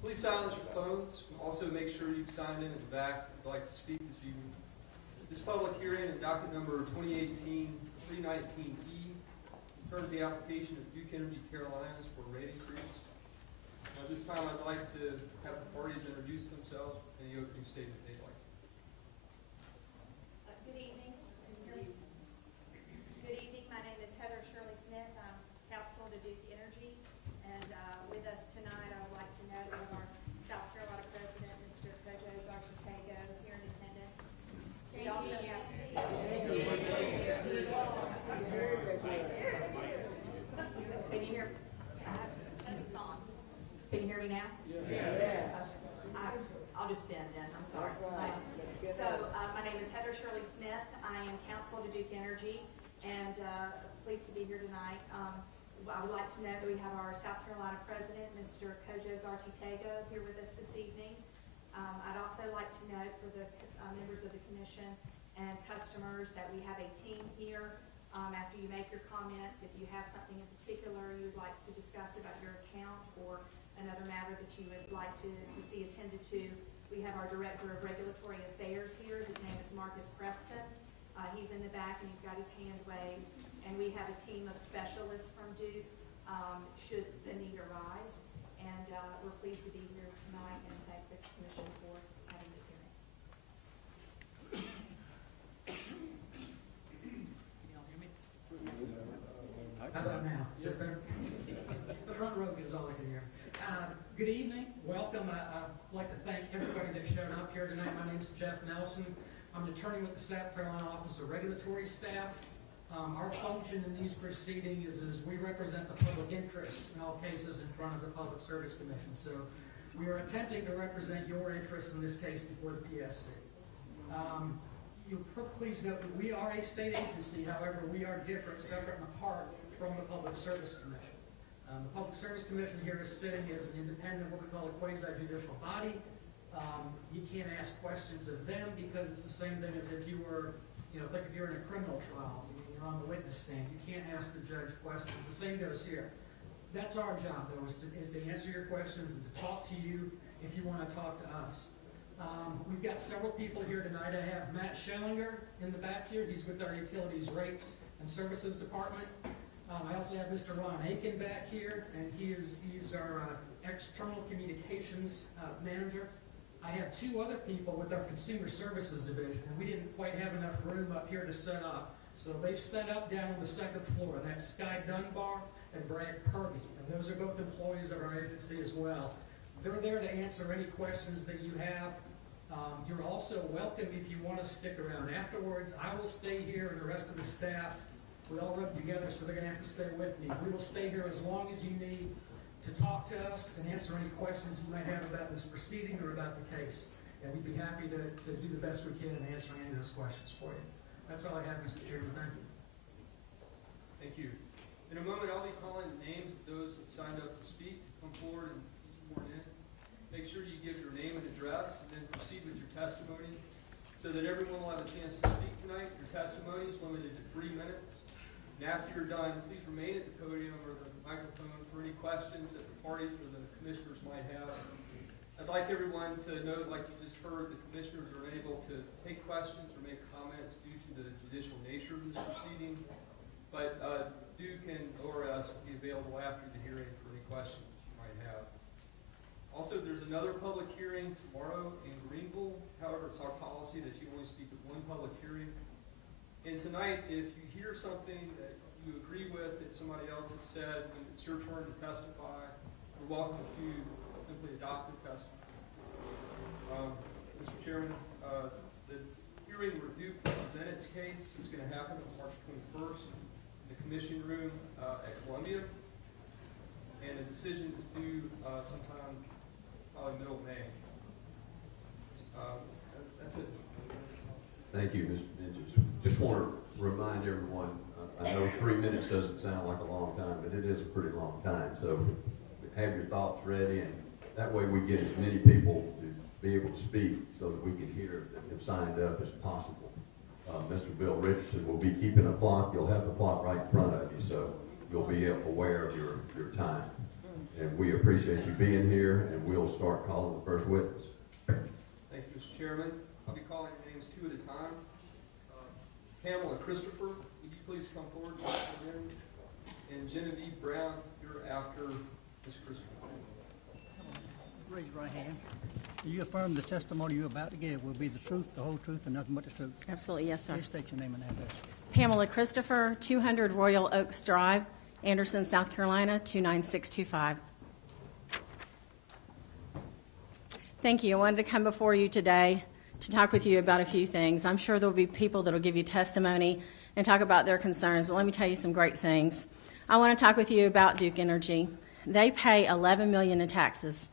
Please silence your phones. Also make sure you've signed in at the back if you'd like to speak this evening. This public hearing in docket number 2018-319E concerns the application of Duke Energy Carolinas for a rate increase. At this time, I'd like to have the parties introduce themselves and the opening statement they'd like to. Good evening. Good evening. My name is Heather Shirley Smith. I'm counsel to Duke Energy. And with us tonight, I would like to note we have our South Carolina President, Mr. Kojo Garchitego, here in attendance. We also have... Can you hear? It's on. Can you hear me now? Yeah. I'll just bend in. I'm sorry. My name is Heather Shirley Smith. I am counsel to Duke Energy, and pleased to be here tonight. I would like to note that we have our South Carolina President, Mr. Kojo Garchitego, here with us this evening. I'd also like to note for the members of the Commission and customers that we have a team here. After you make your comments, if you have something in particular you would like to discuss about your account or another matter that you would like to see attended to, we have our Director of Regulatory Affairs here. His name is Marcus Preston. He's in the back and he's got his hand waved. And we have a team of specialists from Duke should the need arise. And we're pleased to be here tonight and thank the Commission for having this hearing. Can y'all hear me? How about now? Is it better? The front row is all I can hear. Good evening. Welcome. I'd like to thank everybody that showed up here tonight. My name is Jeff Nelson. I'm an attorney with the South Carolina Office of Regulatory Staff. Our function in these proceedings is we represent the public interest in all cases in front of the Public Service Commission. So we are attempting to represent your interests in this case before the PSC. Please note that we are a state agency. However, we are different, separate, and apart from the Public Service Commission. The Public Service Commission here is sitting as an independent, what we call a quasi-judicial body. You can't ask questions of them because it's the same thing as if you were, like if you're in a criminal trial, you're on the witness stand. You can't ask the judge questions. The same goes here. That's our job, though, is to answer your questions and to talk to you if you want to talk to us. We've got several people here tonight. I have Matt Schellinger in the back here. He's with our Utilities Rates and Services Department. I also have Mr. Ron Aiken back here, and he's our external communications manager. I have two other people with our Consumer Services Division, and we didn't quite have enough room up here to set up. So they've set up down on the second floor. That's Sky Dunbar and Brad Kirby, and those are both employees of our agency as well. They're there to answer any questions that you have. You're also welcome if you want to stick around afterwards. I will stay here, and the rest of the staff, we all rub together, so they're going to have to stay with me. We will stay here as long as you need to talk to us and answer any questions you might have about this proceeding or about the case. And we'd be happy to do the best we can in answering any of those questions for you. That's all I have, Mr. Chairman. Thank you. Thank you. In a moment, I'll be calling the names of those who have signed up to speak. Come forward and be sworn in. Make sure you give your name and address, and then proceed with your testimony so that everyone will have a chance to speak tonight. Your testimony is limited to 3 minutes. And after you're done, please remain at the podium or the microphone for any questions that the parties or the commissioners might have. I'd like everyone to know, like you just heard, the commissioners are unable to take questions or make comments due to the judicial nature of this proceeding, but Duke and ORS will be available after the hearing for any questions you might have. Also, there's another public hearing tomorrow in Greenville. However, it's our policy that you only speak at one public hearing. And tonight, if you hear something that you agree with that somebody else has said, when it's your turn to testify, you're welcome to simply adopt the testimony. Mr. Chairman, the hearing where Duke will present its case is going to happen on March 21st in the Commission Room at Columbia. And a decision is due sometime probably middle of May. That's it. Thank you, Mr. Minges. Just want to remind everyone, I know 3 minutes doesn't sound like a long time, but it is a pretty long time. So have your thoughts ready, and that way we get as many people to be able to speak so that we can hear that have signed up as possible. Mr. Bill Richardson will be keeping a clock. You'll have the clock right in front of you, so you'll be aware of your time. And we appreciate you being here, and we'll start calling the first witness. Thank you, Mr. Chairman. I'll be calling your names two at a time. Pamela Christopher, would you please come forward? And Genevieve Brown, you're after Ms. Christopher. Raise your right hand. Do you affirm the testimony you're about to give will be the truth, the whole truth, and nothing but the truth? Absolutely, yes, sir. Please state your name and address. Pamela Christopher, 200 Royal Oaks Drive, Anderson, South Carolina, 29625. Thank you. I wanted to come before you today to talk with you about a few things. I'm sure there will be people that will give you testimony and talk about their concerns, but let me tell you some great things. I want to talk with you about Duke Energy. They pay $11 million in taxes.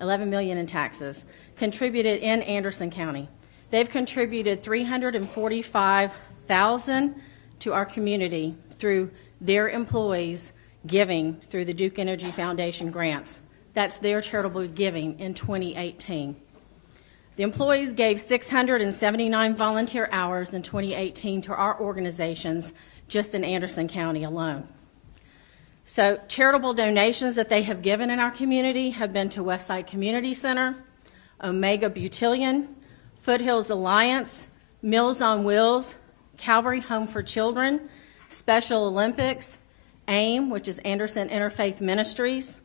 $11 million in taxes, contributed in Anderson County. They've contributed $345,000 to our community through their employees giving through the Duke Energy Foundation grants. That's their charitable giving in 2018. The employees gave 679 volunteer hours in 2018 to our organizations just in Anderson County alone. So charitable donations that they have given in our community have been to Westside Community Center, Omega Butillion, Foothills Alliance, Meals on Wheels, Calvary Home for Children, Special Olympics, AIM, which is Anderson Interfaith Ministries.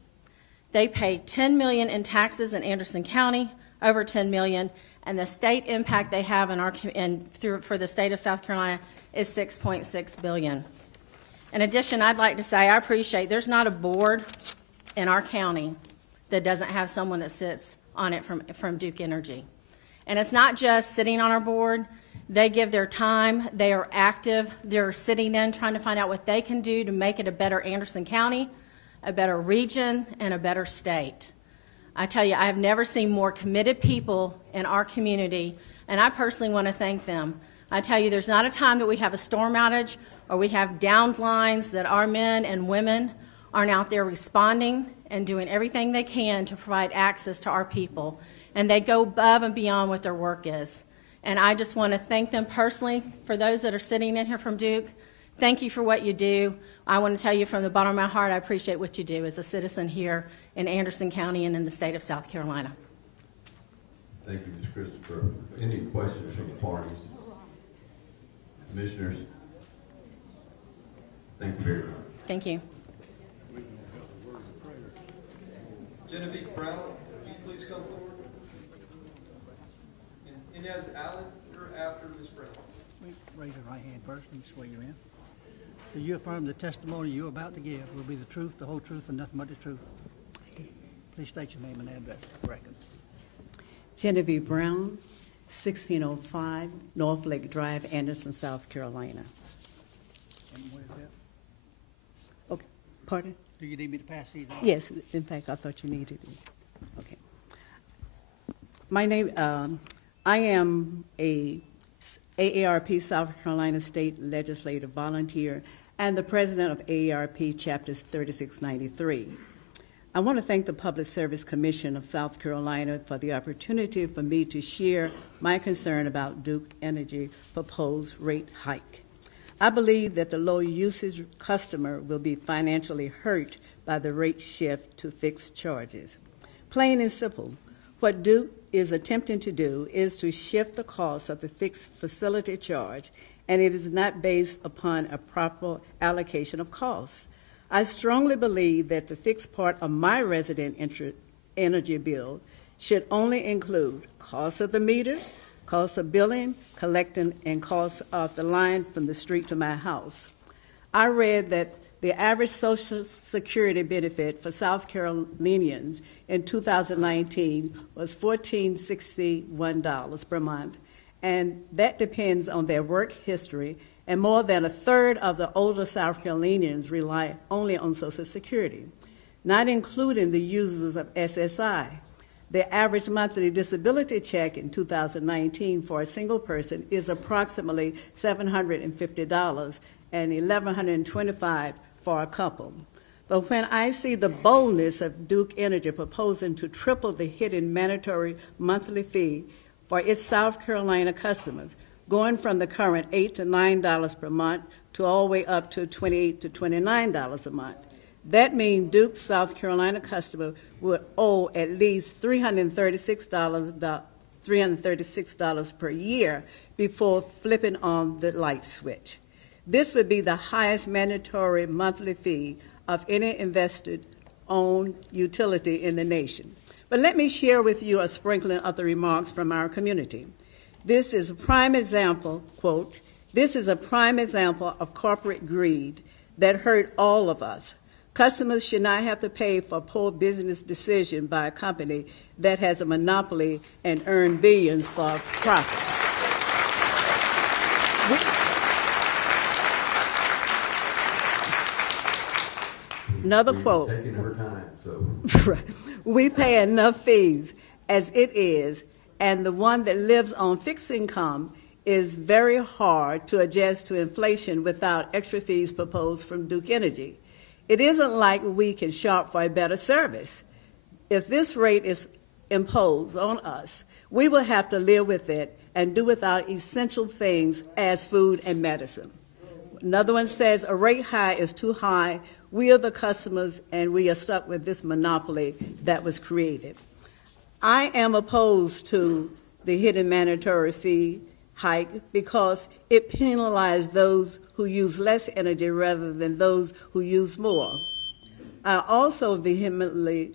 They pay $10 million in taxes in Anderson County, over $10 million, and the state impact they have for the state of South Carolina is $6.6 billion. In addition, I'd like to say I appreciate there's not a board in our county that doesn't have someone that sits on it from Duke Energy. And it's not just sitting on our board. They give their time. They are active. They're sitting in trying to find out what they can do to make it a better Anderson County, a better region, and a better state. I tell you, I have never seen more committed people in our community, and I personally want to thank them. I tell you, there's not a time that we have a storm outage or we have downed lines that our men and women aren't out there responding and doing everything they can to provide access to our people. And they go above and beyond what their work is. And I just want to thank them personally. For those that are sitting in here from Duke, thank you for what you do. I want to tell you from the bottom of my heart, I appreciate what you do as a citizen here in Anderson County and in the state of South Carolina. Thank you, Ms. Christopher. Any questions from the parties? Commissioners? Thank you very much. Thank you. Genevieve Brown, would you please come forward? And Inez Allen, you're after Ms. Brown. Raise your right hand first and swear you in. Do you affirm the testimony you're about to give will be the truth, the whole truth, and nothing but the truth? Please state your name and address for the record. Genevieve Brown, 1605 North Lake Drive, Anderson, South Carolina. And where is that? Okay, pardon? Do you need me to pass these on? Yes, in fact, I thought you needed it. Okay. My name, I am a AARP South Carolina State Legislative Volunteer and the president of AARP Chapter 3693. I want to thank the Public Service Commission of South Carolina for the opportunity for me to share my concern about Duke Energy proposed rate hike. I believe that the low usage customer will be financially hurt by the rate shift to fixed charges. Plain and simple, what Duke is attempting to do is to shift the cost of the fixed facility charge, and it is not based upon a proper allocation of costs. I strongly believe that the fixed part of my resident energy bill should only include cost of the meter, cost of billing, collecting, and cost of the line from the street to my house. I read that the average Social Security benefit for South Carolinians in 2019 was $1,461 per month, and that depends on their work history, and more than a third of the older South Carolinians rely only on Social Security, not including the users of SSI. The average monthly disability check in 2019 for a single person is approximately $750 and $1,125 for a couple. But when I see the boldness of Duke Energy proposing to triple the hidden mandatory monthly fee for its South Carolina customers, going from the current $8 to $9 per month to all the way up to $28 to $29 a month, That means Duke, South Carolina customer would owe at least $336 per year before flipping on the light switch. This would be the highest mandatory monthly fee of any investor-owned utility in the nation. But let me share with you a sprinkling of the remarks from our community. This is a prime example, quote, "This is a prime example of corporate greed that hurt all of us. Customers should not have to pay for poor business decision by a company that has a monopoly and earn billions for profit." Another quote. Taking her time, so. Right. We pay enough fees as it is, and the one that lives on fixed income is very hard to adjust to inflation without extra fees proposed from Duke Energy. It isn't like we can shop for a better service. If this rate is imposed on us, we will have to live with it and do without essential things as food and medicine. Another one says a rate high is too high. We are the customers, and we are stuck with this monopoly that was created. I am opposed to the hidden mandatory fee hike because it penalizes those who use less energy rather than those who use more. I also vehemently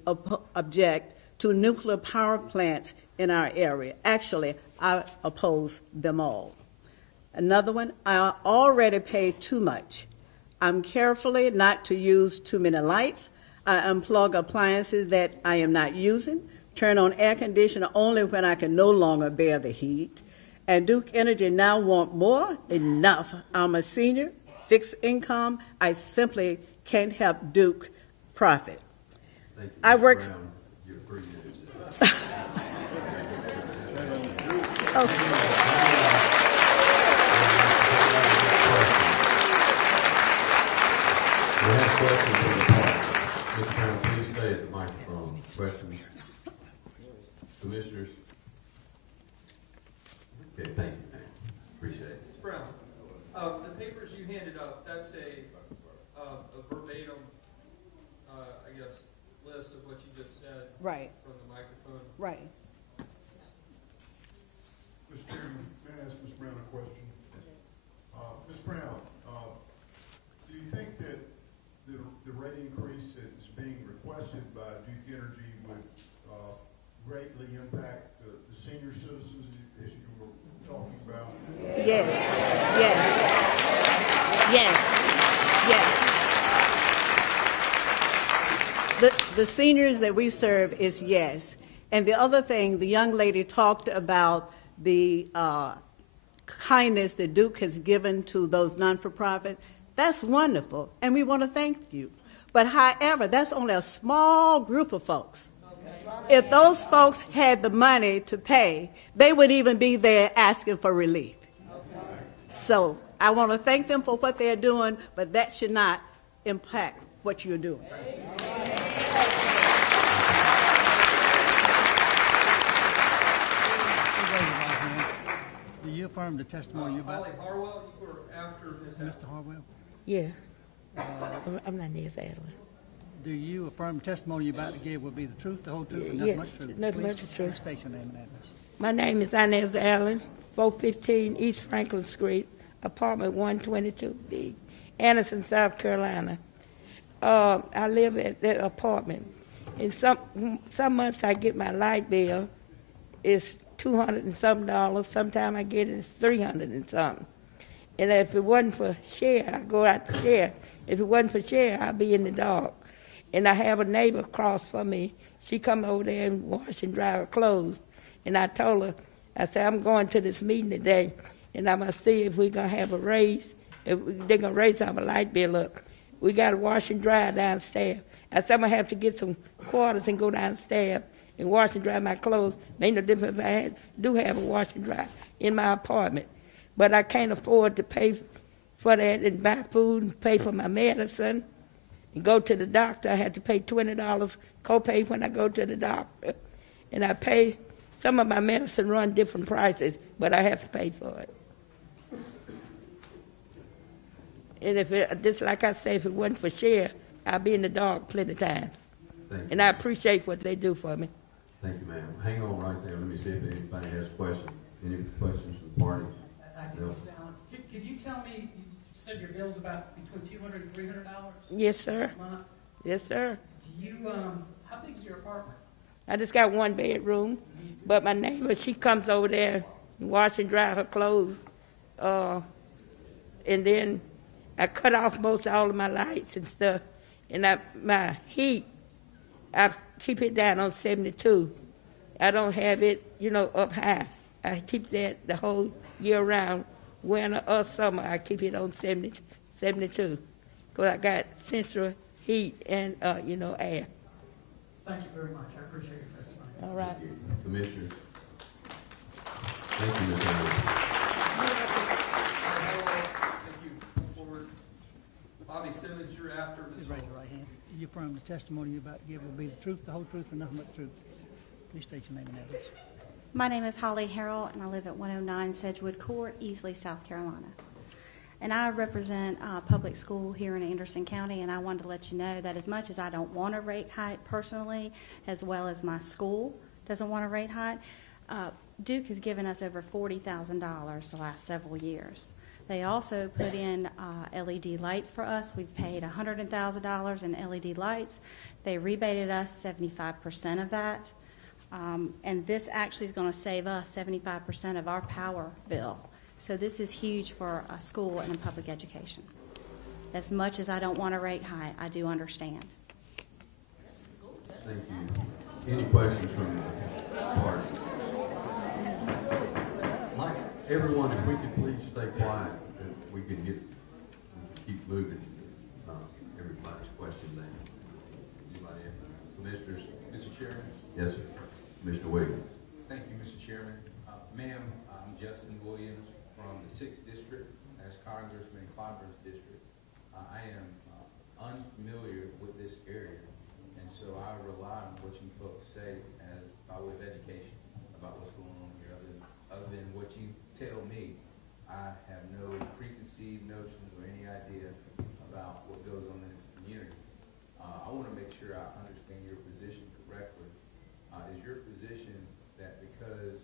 object to nuclear power plants in our area. Actually, I oppose them all. Another one, I already pay too much. I'm carefully not to use too many lights. I unplug appliances that I am not using, turn on air conditioner only when I can no longer bear the heat. And Duke Energy now want more? Enough. I'm a senior, fixed income. I simply can't help Duke profit. Thank you, I Ms. work. Brown. You're 3 minutes. Okay. We have questions from the public. Ms. Brown, please stay at the microphone. Questions? Commissioners? Okay, thank you, man. Appreciate it. Ms. Brown, the papers you handed up, that's a verbatim, I guess, list of what you just said Right, from the microphone. right. Mr. Chairman, may I ask Ms. Brown a question? Ms. Brown, do you think that the rate increase that is being requested by Duke Energy would greatly impact the senior citizens as you were talking about? Yes, yes, yes, yes. The seniors that we serve is yes. And the other thing, the young lady talked about the kindness that Duke has given to those non-for-profit. That's wonderful, and we want to thank you. But however, that's only a small group of folks. If those folks had the money to pay, they would even be there asking for relief. So I want to thank them for what they're doing, but that should not impact what you're doing. Do you affirm the testimony you about? Holly Harwell, you were after Ms. Mr. Harwell, Yeah. I'm not Nancy Adler. do you affirm the testimony you're about to give will be the truth, the whole truth, and Yeah, nothing but the truth? nothing but Please the truth. State your name and address. My name is Inez Allen, 415 East Franklin Street, apartment 122B, Anderson, South Carolina. I live at that apartment. And some months I get my light bill, it's $200 and something. Sometimes I get it, it's $300 and something. And if it wasn't for share, I go out to share. If it wasn't for share, I'd be in the dark. And I have a neighbor across from me. She come over there and wash and dry her clothes. And I told her, I said, I'm going to this meeting today, and I'm going to see if we're going to have a raise, if they're going to raise our light bill up. We got to wash and dry downstairs. I said, I'm going to have to get some quarters and go downstairs and wash and dry my clothes. Ain't no difference if I do have a wash and dry in my apartment. But I can't afford to pay for that and buy food and pay for my medicine and go to the doctor. I had to pay $20 copay when I go to the doctor. And I pay, some of my medicine run different prices, but I have to pay for it. And if it, just like I say, if it wasn't for share, I'll be in the dark plenty of times. Thank you. And I appreciate what they do for me. Thank you, ma'am. Hang on right there. Let me see if anybody has questions. Any questions from the party? I do, No. Ms. Allen. Could you tell me, you said your bill's about between $200 and $300 Yes, sir. a month? Yes, sir. Do you, how big's your apartment? I just got one bedroom, but my neighbor, she comes over there and wash and dry her clothes. And then I cut off most all of my lights and stuff. And my heat, I keep it down on 72. I don't have it, up high. I keep that the whole year round. Winter or summer, I keep it on 72. Because I got central heat and, air. Thank you very much. I appreciate your testimony. All right. Thank you. Commissioners? Thank you, Ms. Allen. Thank you. Come forward. Bobby Simmons, you're after Ms. Please raise your right hand. Do you affirm the testimony you're about to give will be the truth, the whole truth, and nothing but the truth? Please state your name and address. My name is Holly Harrell, and I live at 109 Sedgwood Court, Easley, South Carolina. And I represent public school here in Anderson County, and I wanted to let you know that as much as I don't want a rate hike personally, as well as my school doesn't want a rate hike, Duke has given us over $40,000 the last several years. They also put in LED lights for us. We've paid $100,000 in LED lights. They rebated us 75% of that. And this actually is going to save us 75% of our power bill. So this is huge for a school and a public education. As much as I don't want a rate high, I do understand. Thank you. Any questions from the party? Like everyone, if we could please stay quiet, and we can keep moving. Everybody's question then. Anybody else? Commissioners? Mr. Chairman. Yes, sir. Mr. Williams. Thank you, Mr. Chairman. Ma'am, I'm Justin Williams from the 6th District. That's Congressman Clobber's district. I am unfamiliar with this area, and so I rely on what you folks say as by way of education about what's going on here. Other than what you tell me, I have no preconceived notions or any idea about what goes on in this community. I want to make sure I understand your position correctly. Is your position that because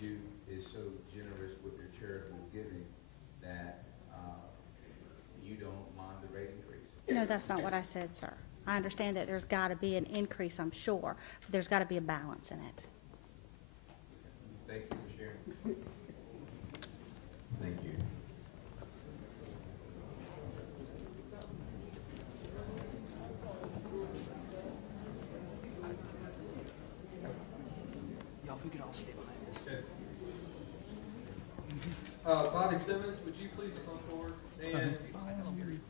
Duke is so generous with their charitable giving that you don't mind the rate increase? No, that's not what I said, sir. I understand that there's got to be an increase, I'm sure, but there's got to be a balance in it. Thank you for sharing. Thank you. Y'all, if we could all stay behind this. Bobby Simmons, would you please come forward? And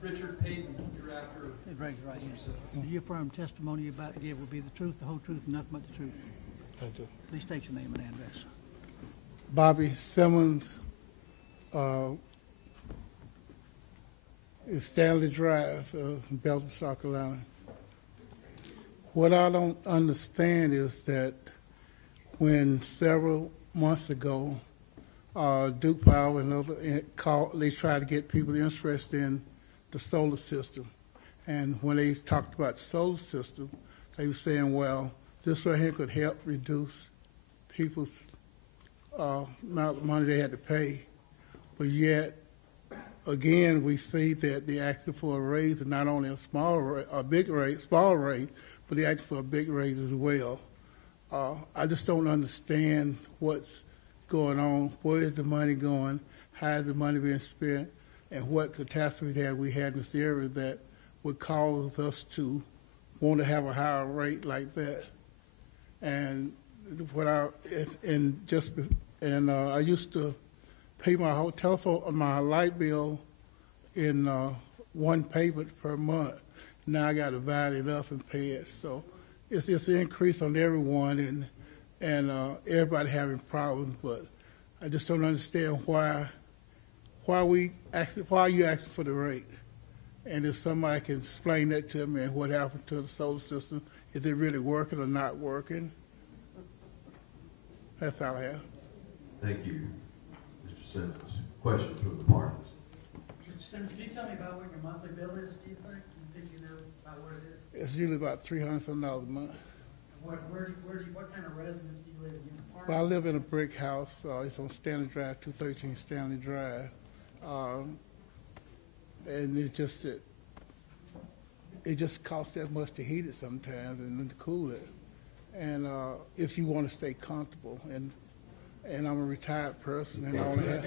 Richard Payton, you're after. Please raise your right hand. Do you affirm testimony you're about to give will be the truth, the whole truth, and nothing but the truth? I do. Please state your name and address. Bobby Simmons, is Stanley Drive, Belton, South Carolina. What I don't understand is that when several months ago, Duke Power and other they tried to get people interested in the solar system. And when they talked about the solar system, they were saying, well, this right here could help reduce people's amount of money they had to pay. But yet, again, we see that they're asking for a raise, and not only a small raise, but they're asking for a big raise as well. I just don't understand what's going on. Where is the money going? How is the money being spent? And what catastrophe have we had in this area that would cause us to want to have a higher rate like that? And I used to pay my telephone, my light bill in one payment per month. Now I got to divide it up and pay it. So it's an increase on everyone, and everybody having problems. But I just don't understand why are you asking for the rate? And if somebody can explain that to me and what happened to the solar system, is it really working or not working? That's all I have. Thank you, Mr. Simmons. Questions from the parties? Mr. Simmons, can you tell me about what your monthly bill is, do you think? Do you think you know about what it is? It's usually about $300-something a month. What kind of residence do you live in? An apartment? Well, I live in a brick house. It's on Stanley Drive, 213 Stanley Drive. And it just costs that much to heat it sometimes and then to cool it. And if you want to stay comfortable, and I'm a retired person, and I only have,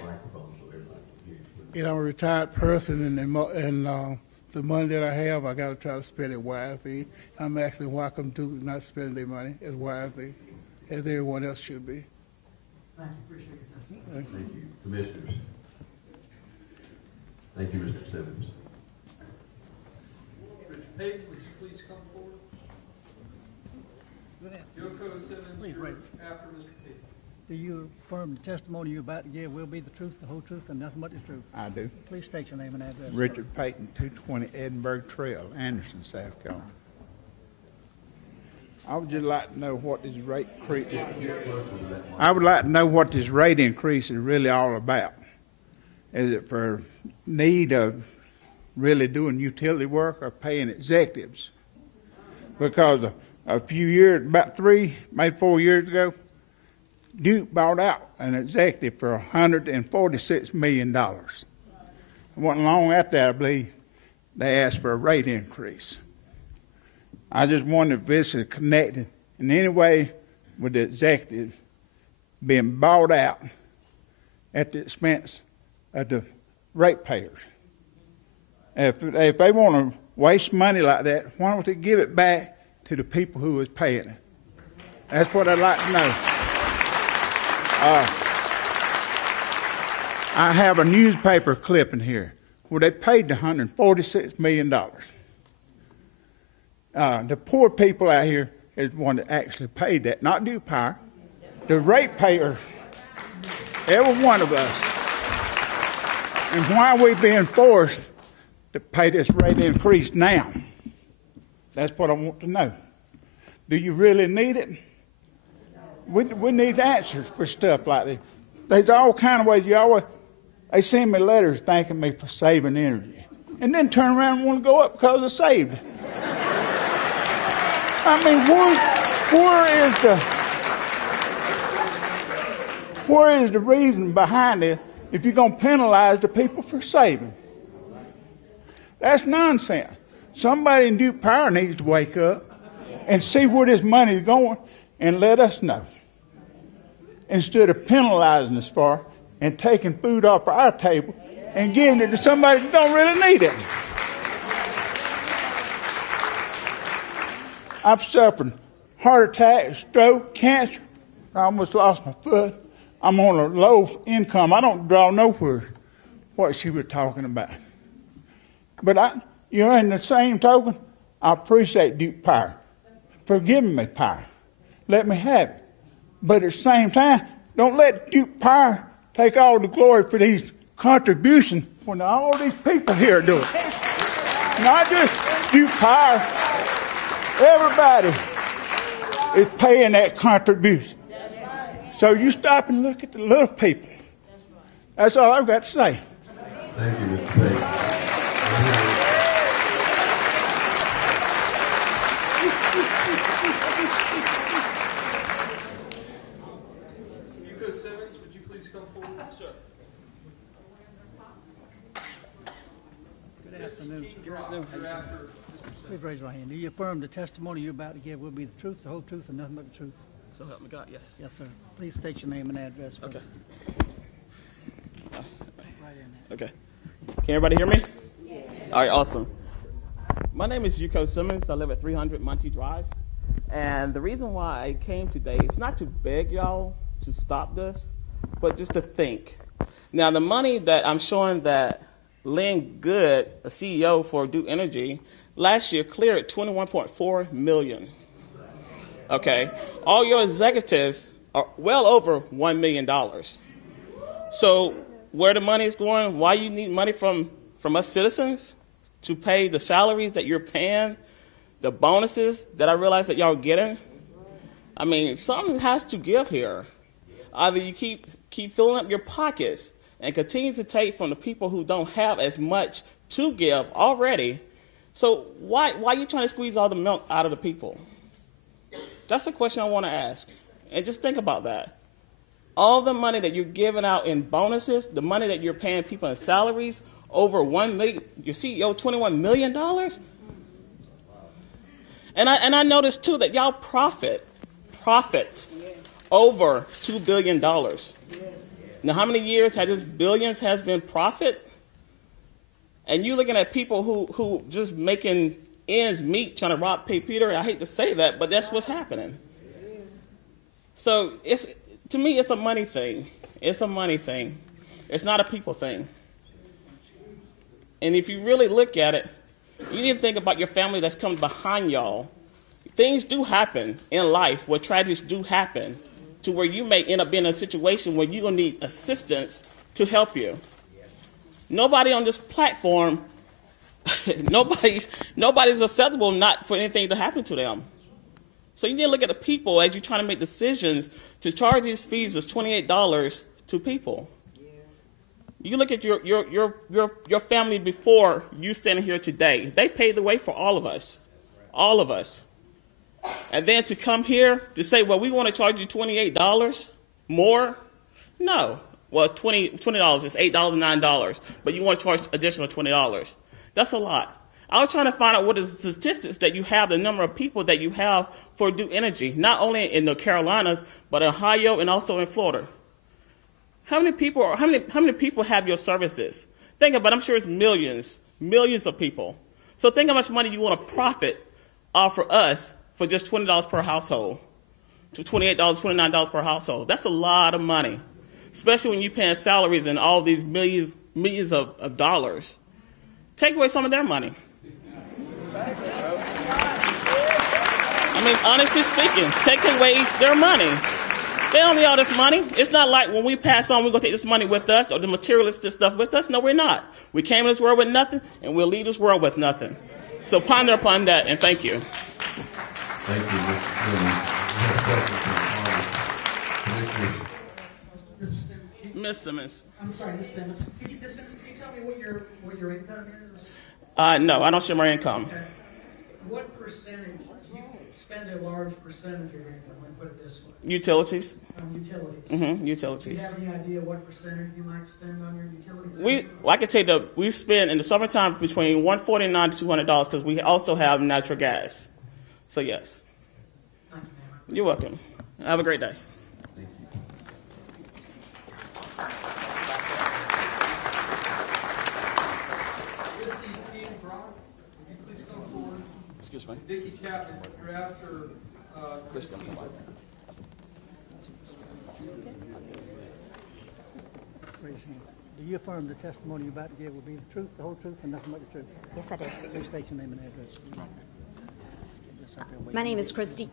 and I'm a retired person, and the money that I have, I got to try to spend it wisely. I'm actually welcome to not spending their money as wisely as everyone else should be. Thank you, appreciate your testimony. Thank you. Thank you. Commissioners. Thank you, Mr. Simmons. Richard Payton, would you please come forward? Yoko Simmons, Please, you're right. after Mr. Payton. Do you affirm the testimony you're about to give will be the truth, the whole truth, and nothing but the truth? I do. Please state your name and address. Richard Payton, 220 Edinburgh Trail, Anderson, South Carolina. I would just like to know what this rate increase. I would like to know what this rate increase is really all about. Is it for need of really doing utility work or paying executives? Because a few years, about 3, maybe 4 years ago, Duke bought out an executive for $146 million. It wasn't long after that, I believe, they asked for a rate increase. I just wonder if this is connected in any way with the executive being bought out at the expense of the ratepayers. If they want to waste money like that, why don't they give it back to the people who is paying it? That's what I'd like to know. I have a newspaper clipping here where they paid the $146 million. The poor people out here is the one that actually paid that, not Duke Power. The ratepayers, every one of us. And why are we being forced to pay this rate increase now? That's what I want to know. Do you really need it? We need answers for stuff like this. There's all kind of ways. They send me letters thanking me for saving energy, and then turn around and want to go up because I saved. I mean, where is the reason behind it if you're going to penalize the people for saving? That's nonsense. Somebody in Duke Power needs to wake up and see where this money is going and let us know, instead of penalizing us for it and taking food off our table and giving it to somebody who don't really need it. I've suffered heart attack, stroke, cancer. I almost lost my foot. I'm on a low income. I don't draw nowhere what she was talking about. But in the same token, I appreciate Duke Power for giving me power. Let me have it. But at the same time, don't let Duke Power take all the glory for these contributions when all these people here do it. Not just Duke Power. Everybody is paying that contribution. So you stop and look at the little people. That's all I've got to say. Thank you, Mr. Payton. Yoko Simmons, would you please come forward? Sir. Good afternoon, sir. You're after Mr. Simmons. Please raise your hand. Do you affirm the testimony you're about to give will be the truth, the whole truth, and nothing but the truth? So help me God, yes. Yes, sir. Please state your name and address. Okay. Right in there. Okay. Can everybody hear me? Yeah. All right, awesome. My name is Yoko Simmons. I live at 300 Muncie Drive. And the reason why I came today is not to beg y'all to stop this, but just to think. Now, the money that I'm showing that Lynn Good, a CEO for Duke Energy, last year cleared $21.4 million. Okay, all your executives are well over $1 million. So where the money is going, why you need money from us citizens to pay the salaries that you're paying, the bonuses that I realize that y'all are getting? I mean, something has to give here. Either you keep filling up your pockets and continue to take from the people who don't have as much to give already, So why are you trying to squeeze all the milk out of the people? That's a question I want to ask. And just think about that. All the money that you're giving out in bonuses, the money that you're paying people in salaries, over $1 million, your CEO, $21 million? And I noticed, too, that y'all profit over $2 billion. Now, how many years has this billions has been profit? And you're looking at people who just making ends meet, trying to rob pay Peter. I hate to say that, but that's what's happening. So to me, it's a money thing. It's a money thing. It's not a people thing. And if you really look at it, you need to think about your family that's coming behind y'all. Things do happen in life where tragedies do happen to where you may end up being in a situation where you're going to need assistance to help you. Nobody on this platform, nobody's acceptable not for anything to happen to them. So you need to look at the people as you're trying to make decisions to charge these fees as $28 to people. You look at your family before you standing here today. They paved the way for all of us. All of us. And then to come here to say, well, we want to charge you $28 more? No. Well, $20 is $8, $9, but you want to charge additional $20. That's a lot. I was trying to find out what is the statistics that you have, the number of people that you have for Duke Energy, not only in the Carolinas, but Ohio and also in Florida. How many people have your services? Think about it, I'm sure it's millions of people. So think how much money you want to profit off for us for just $20 per household, to $28, $29 per household. That's a lot of money, especially when you're paying salaries and all these millions of dollars. Take away some of their money. I mean, honestly speaking, take away their money. They don't need all this money. It's not like when we pass on, we're going to take this money with us or the materialistic stuff with us. No, we're not. We came in this world with nothing, and we'll leave this world with nothing. So ponder upon that, and thank you. Thank you, Mr. Simmons. Miss Simmons. I'm sorry, Miss Simmons. Miss Simmons, can you tell me what your income is? No, I don't share my income. Okay. What percentage, do you spend a large percentage of your income, let me put it this way? Utilities. Utilities. Mm-hmm, utilities. Do you have any idea what percentage you might spend on your utilities? I can tell you we spend in the summertime between $149 to $200 because we also have natural gas. So yes. Thank you. You're welcome. Have a great day. Excuse me. Vicki Chapman, you're after Kristen. Raise your hand. Do you affirm the testimony you're about to give will be the truth, the whole truth, and nothing but the truth? Yes, I do. Please state your name and address. My name is Christy.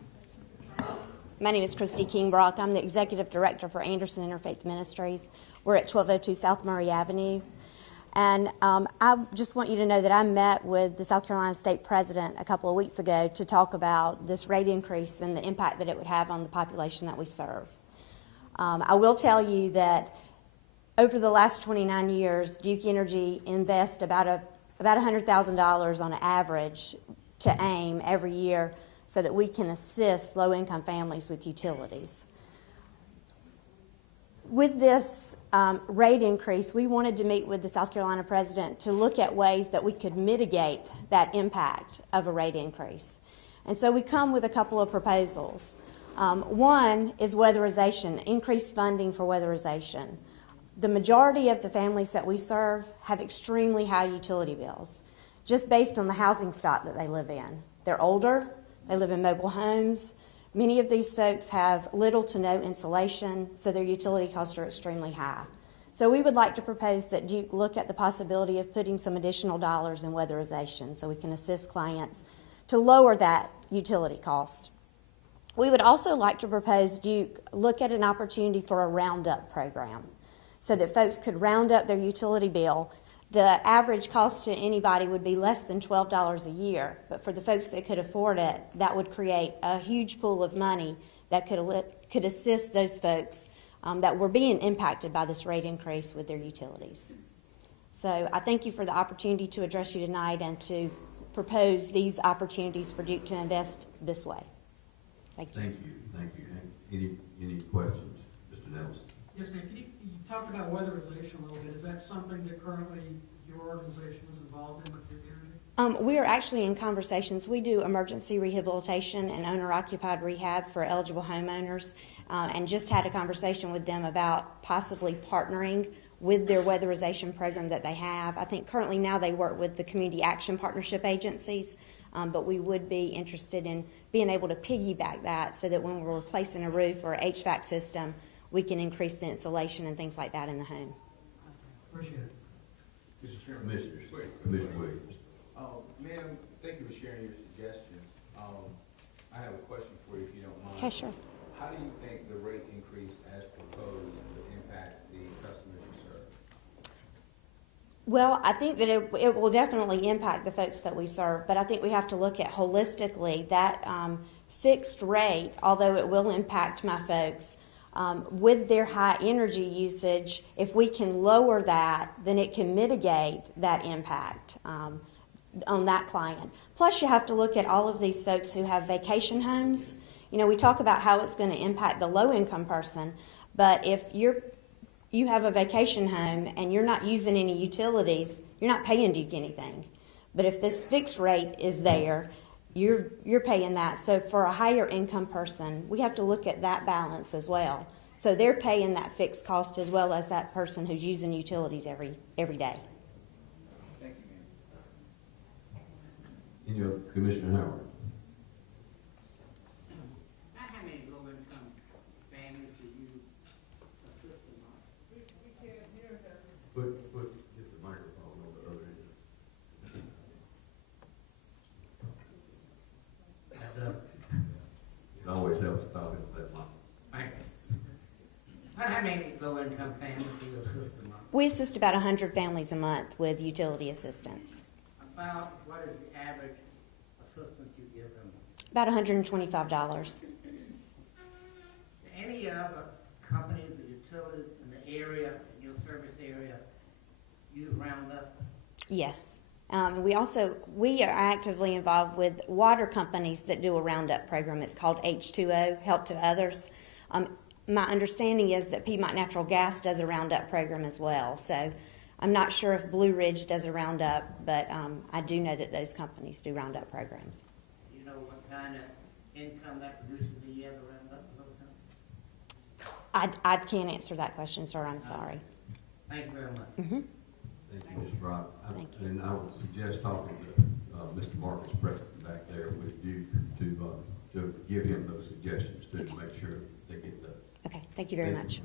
My name is Christy King Brock. I'm the executive director for Anderson Interfaith Ministries. We're at 1202 South Murray Avenue. And I just want you to know that I met with the South Carolina State President a couple of weeks ago to talk about this rate increase and the impact that it would have on the population that we serve. I will tell you that over the last 29 years, Duke Energy invests about $100,000 on average to AIM every year so that we can assist low-income families with utilities. With this rate increase, we wanted to meet with the South Carolina President to look at ways that we could mitigate that impact of a rate increase. And so we come with a couple of proposals. One is weatherization, increased funding for weatherization. The majority of the families that we serve have extremely high utility bills, just based on the housing stock that they live in. They're older, they live in mobile homes. Many of these folks have little to no insulation, so their utility costs are extremely high. So we would like to propose that Duke look at the possibility of putting some additional dollars in weatherization so we can assist clients to lower that utility cost. We would also like to propose Duke look at an opportunity for a roundup program so that folks could round up their utility bill. The average cost to anybody would be less than $12 a year, but for the folks that could afford it, that would create a huge pool of money that could assist those folks that were being impacted by this rate increase with their utilities. So I thank you for the opportunity to address you tonight and to propose these opportunities for Duke to invest this way. Thank you. Thank you, thank you. Any questions, Mr. Nelson? Yes, ma'am. You talked about weatherization a little bit. Is that something that currently your organization is involved in with Duke Energy? We are actually in conversations. We do emergency rehabilitation and owner-occupied rehab for eligible homeowners, and just had a conversation with them about possibly partnering with their weatherization program that they have. I think currently now they work with the community action partnership agencies, but we would be interested in being able to piggyback that so that when we're replacing a roof or a HVAC system, we can increase the insulation and things like that in the home. Appreciate it. Mr. Chairman. Commissioners, Commissioner Williams. Ma'am, thank you for sharing your suggestions. I have a question for you if you don't mind. Okay, sure. How do you think the rate increase as proposed will impact the customers you serve? Well, I think that it will definitely impact the folks that we serve, but I think we have to look at holistically that fixed rate, although it will impact my folks, with their high energy usage, if we can lower that, then it can mitigate that impact on that client. Plus, you have to look at all of these folks who have vacation homes. You know, we talk about how it's going to impact the low-income person, but if you have a vacation home and you're not using any utilities, you're not paying Duke anything. But if this fixed rate is there, you're paying that. So for a higher income person, we have to look at that balance as well. So they're paying that fixed cost as well as that person who's using utilities every day. Thank you, ma'am. Any other, Commissioner Howard? How many low-income families do you assist in? Get the microphone on the other end. It always helps to talk into that mic. How many low-income families do you assist in? We assist about 100 families a month with utility assistance. About what is the average assistance you give them? About $125. Any other companies or utilities in the area, in your service area, use Roundup? Yes. We are actively involved with water companies that do a Roundup program. It's called H2O, Help to Others. My understanding is that Piedmont Natural Gas does a Roundup program as well. So I'm not sure if Blue Ridge does a Roundup, but I do know that those companies do Roundup programs. Do you know what kind of income that produces a year of Roundup? I can't answer that question, sir. I'm sorry. Thank you very much. Mm-hmm. Thank you, Mr. Rob. Thank you. And I would suggest talking to Mr. Marcus Preston back there with you to give him those suggestions too, to make sure they get the. Okay. Thank you very much.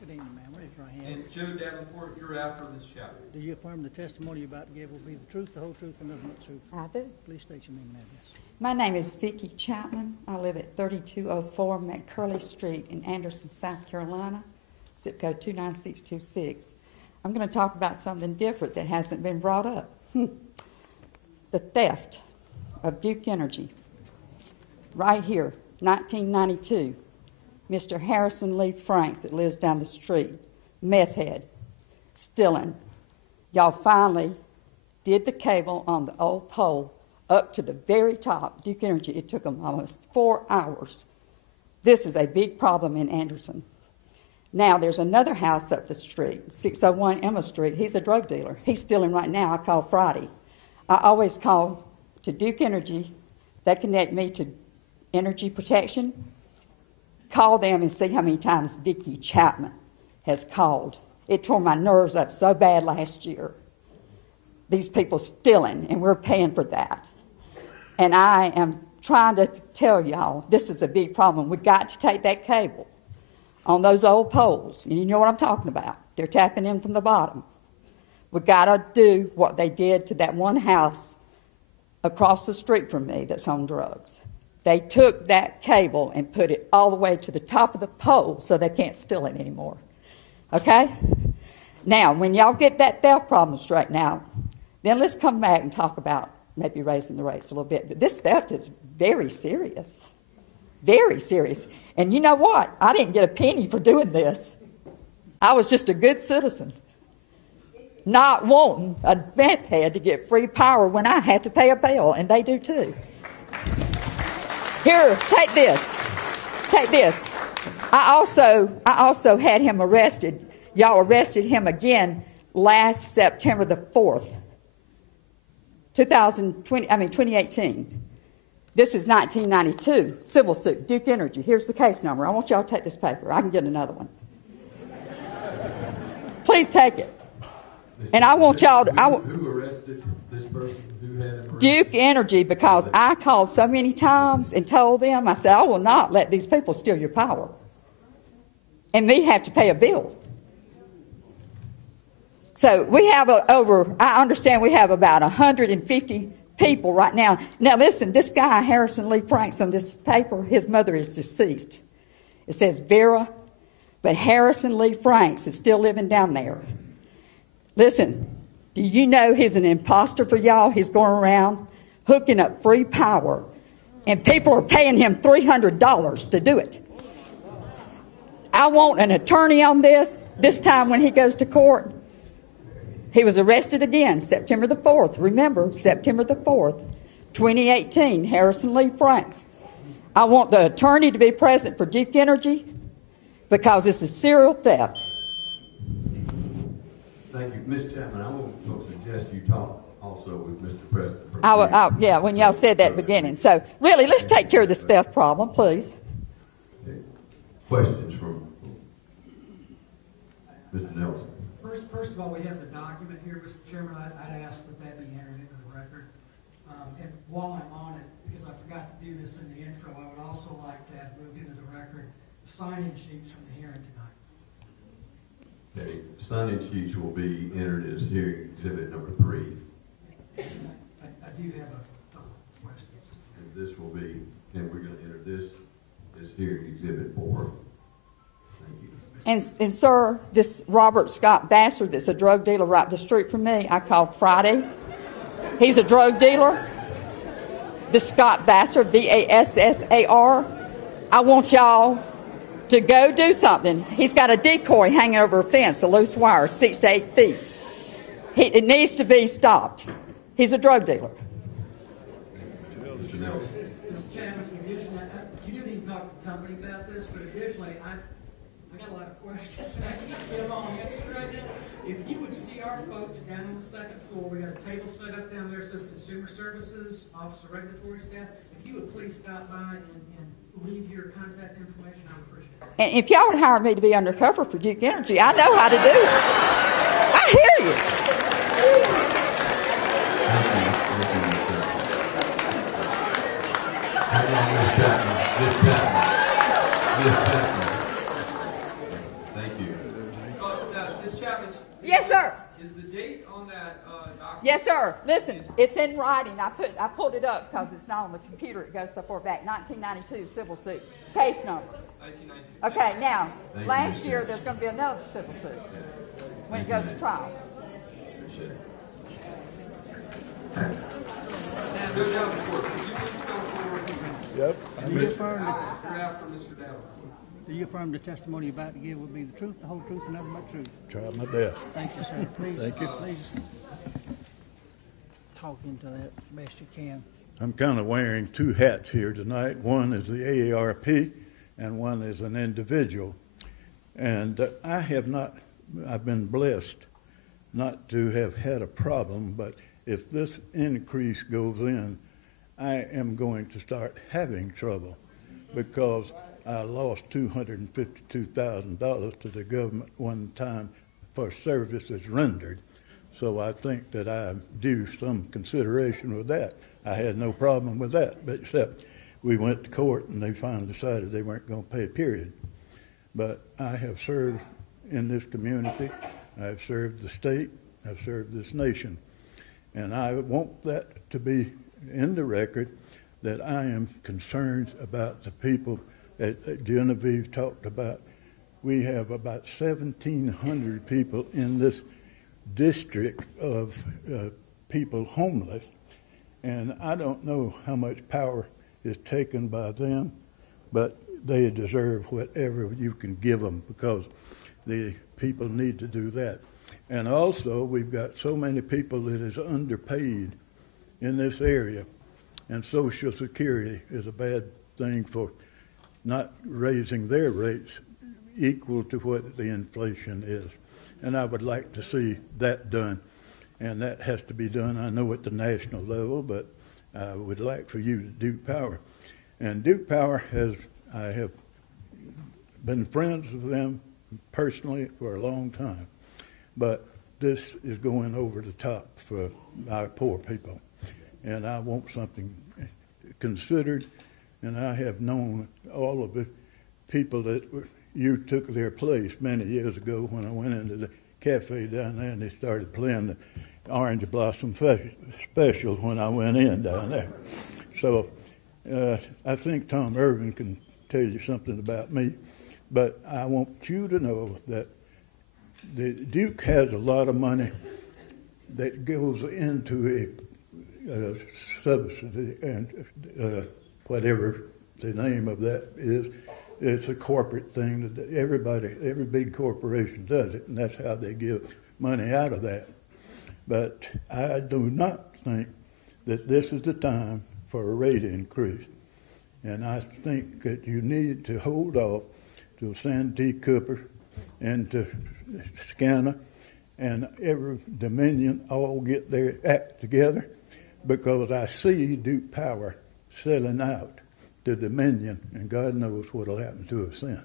Good evening, ma'am. Raise your right hand. And Joe Davenport, if you're after Ms. Chapman. Do you affirm the testimony you're about to give will be the truth, the whole truth, and nothing but the truth? I do. Please state your name and address. My name is Vicki Chapman. I live at 3204 McCurley Street in Anderson, South Carolina, zip code 29626. I'm going to talk about something different that hasn't been brought up. The theft of Duke Energy. Right here, 1992, Mr. Harrison Lee Franks that lives down the street, meth head, stealing. Y'all finally did the cable on the old pole up to the very top, Duke Energy. It took them almost 4 hours. This is a big problem in Anderson. Now, there's another house up the street, 601 Emma Street. He's a drug dealer. He's stealing right now. I call Friday. I always call to Duke Energy. They connect me to Energy Protection. Call them and see how many times Vicki Chapman has called. It tore my nerves up so bad last year. These people stealing, and we're paying for that. And I am trying to tell y'all, this is a big problem. We've got to take that cable on those old poles. And you know what I'm talking about. They're tapping in from the bottom. We've got to do what they did to that one house across the street from me that's on drugs. They took that cable and put it all the way to the top of the pole so they can't steal it anymore. Okay? Now, when y'all get that theft problem straightened out, then let's come back and talk about maybe raising the rates a little bit. But this theft is very serious. Very serious. And you know what? I didn't get a penny for doing this. I was just a good citizen, not wanting a meth head to get free power when I had to pay a bill, and they do too. Here, take this. Take this. I also had him arrested. Y'all arrested him again last September the 4th, 2018. This is 1992, civil suit, Duke Energy. Here's the case number. I want y'all to take this paper. I can get another one. Please take it. And I want y'all to... Who arrested this person? Who had him arrested? Duke Energy, because I called so many times and told them, I said, I will not let these people steal your power. And me have to pay a bill. So we have I understand we have about 150 people right now. Now listen, this guy, Harrison Lee Franks, on this paper, his mother is deceased. It says Vera, but Harrison Lee Franks is still living down there. Listen, do you know he's an imposter for y'all? He's going around hooking up free power, and people are paying him $300 to do it. I want an attorney on this time when he goes to court. He was arrested again, September the 4th. Remember, September the 4th, 2018, Harrison Lee Franks. I want the attorney to be present for Duke Energy because this is serial theft. Thank you. Ms. Chapman, I will suggest you talk also with Mr. President. Yeah, when y'all said that beginning. So, really, let's take care of this theft problem, please. Okay. Questions from Mr. Nelson? First of all, we have the document here, Mr. Chairman. I'd ask that that be entered into the record. And while I'm on it, because I forgot to do this in the intro, I would also like to have moved into the record the sign-in sheets from the hearing tonight. Okay. Sign-in sheets will be entered as hearing exhibit number 3. I do have a couple of questions. And this will be, and we're going to enter this as hearing exhibit 4. And sir, this Robert Scott Bassard that's a drug dealer right the street from me, I called Friday. He's a drug dealer. This Scott Bassard, Vassar. I want y'all to go do something. He's got a decoy hanging over a fence, a loose wire, 6 to 8 feet. It needs to be stopped. He's a drug dealer. Mr. Chairman, additionally, you didn't even talk to the company about this, but additionally, I got a lot of questions. I can't get them all answered right now. If you would see our folks down on the second floor, we got a table set up down there that says Consumer Services, Office of Regulatory Staff. If you would please stop by and leave your contact information, I would appreciate it. And if y'all would hire me to be undercover for Duke Energy, I know how to do it. I hear you. Thank you. Ms. Chapman. Yes, sir. Is the date on that document? Yes, sir. Listen, it's in writing. I pulled it up because it's not on the computer. It goes so far back. 1992 civil suit. Case number. 1992. Okay, now, Thank you, last Mr. year there's going to be another civil suit when it goes to trial. Appreciate it. Judge Davenport, could you please come forward? Yep. Do you affirm You're after Mr. Davenport. do you affirm the testimony you're about to give will be the truth, the whole truth, and nothing but the truth? Try my best. Thank you, sir. Please, Thank you. Please talk into that as best you can. I'm kind of wearing 2 hats here tonight. One is the AARP, and one is an individual. And I've been blessed not to have had a problem, but if this increase goes in, I am going to start having trouble because I lost $252,000 to the government one time for services rendered. So I think that I'm due some consideration with that. I had no problem with that, but except we went to court and they finally decided they weren't going to pay, period. But I have served in this community. I've served the state. I've served this nation. And I want that to be in the record that I am concerned about the people that Genevieve talked about. We have about 1,700 people in this district of people homeless, and I don't know how much power is taken by them, but they deserve whatever you can give them, because the people need to do that. And also, we've got so many people that is underpaid in this area, and Social Security is a bad thing for not raising their rates equal to what the inflation is. And I would like to see that done, and that has to be done, I know, at the national level, but I would like for you to Duke Power. And Duke Power I have been friends with them personally for a long time, but this is going over the top for our poor people, and I want something considered. And I have known all of the people that you took their place many years ago when I went into the cafe down there and they started playing the Orange Blossom Special when I went in down there. So I think Tom Irvin can tell you something about me, but I want you to know that the Duke has a lot of money that goes into a subsidy and whatever the name of that is. It's a corporate thing that every big corporation does it, and that's how they give money out of that. But I do not think that this is the time for a rate increase. And I think that you need to hold off till Santee Cooper and to Scanner and every Dominion all get their act together, because I see Duke Power selling out to Dominion, and God knows what will happen to us then.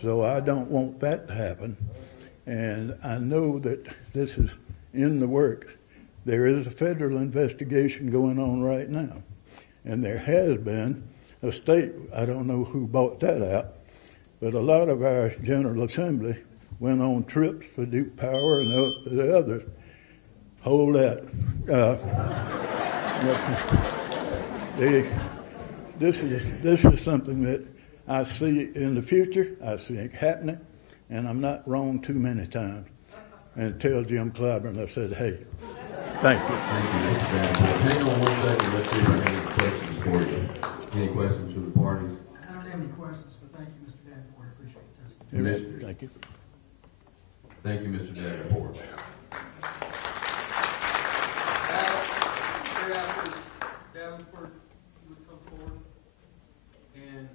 So I don't want that to happen, and I know that this is in the works. There is a federal investigation going on right now, and there has been a state, I don't know who bought that out, but a lot of our General Assembly went on trips for Duke Power and the others. Hold that. This is something that I see in the future. I see it happening, and I'm not wrong too many times. And tell Jim Clyburn I said, hey, thank you. Thank you, Mr. Davenport. Hang on one second. Let's see if I have any questions for you. Any questions from the parties? I don't have any questions, but thank you, Mr. Davenport. I appreciate the testimony. Thank you. Thank you, Mr. Davenport. Thereafter, Davenport would come forward, and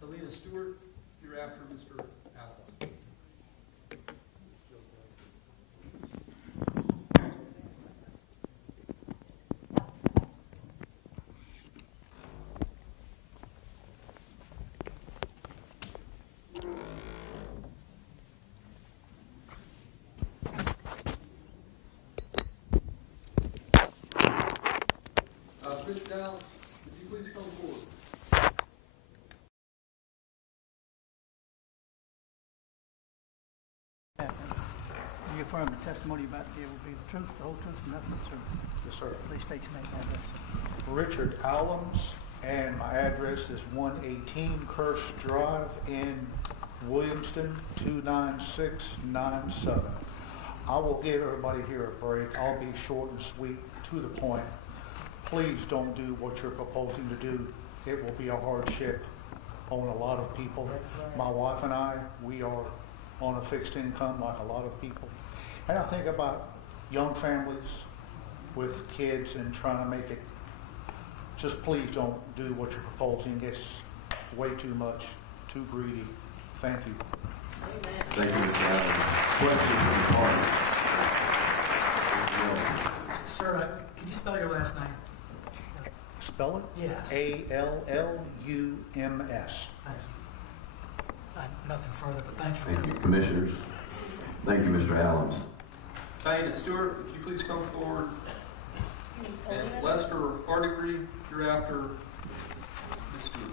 Helena Stewart, you're after Mr. Allen. Mr. Dowell, would you please come forward? Do you affirm the testimony you're about to give will be the truth, the whole truth, and nothing but the truth? Yes, sir. Please state your name and address. Richard Allums, and my address is 118 Kirsch Drive in Williamston, 29697. I will give everybody here a break. I'll be short and sweet, to the point. Please don't do what you're proposing to do. It will be a hardship on a lot of people. My wife and I, we are on a fixed income like a lot of people. And I think about young families with kids and trying to make it. Just please don't do what you're proposing. It's way too much, too greedy. Thank you. Thank you, Mr. Allen. Questions from the party? Sir, can you spell your last name? Spell it? Yes. Allums. Thank you. Nothing further, but thank you for Thank you, this. Commissioners. Thank you, Mr. Allens. Diana Stewart, if you please come forward. And Lester Artigree, you're after Ms. Stewart.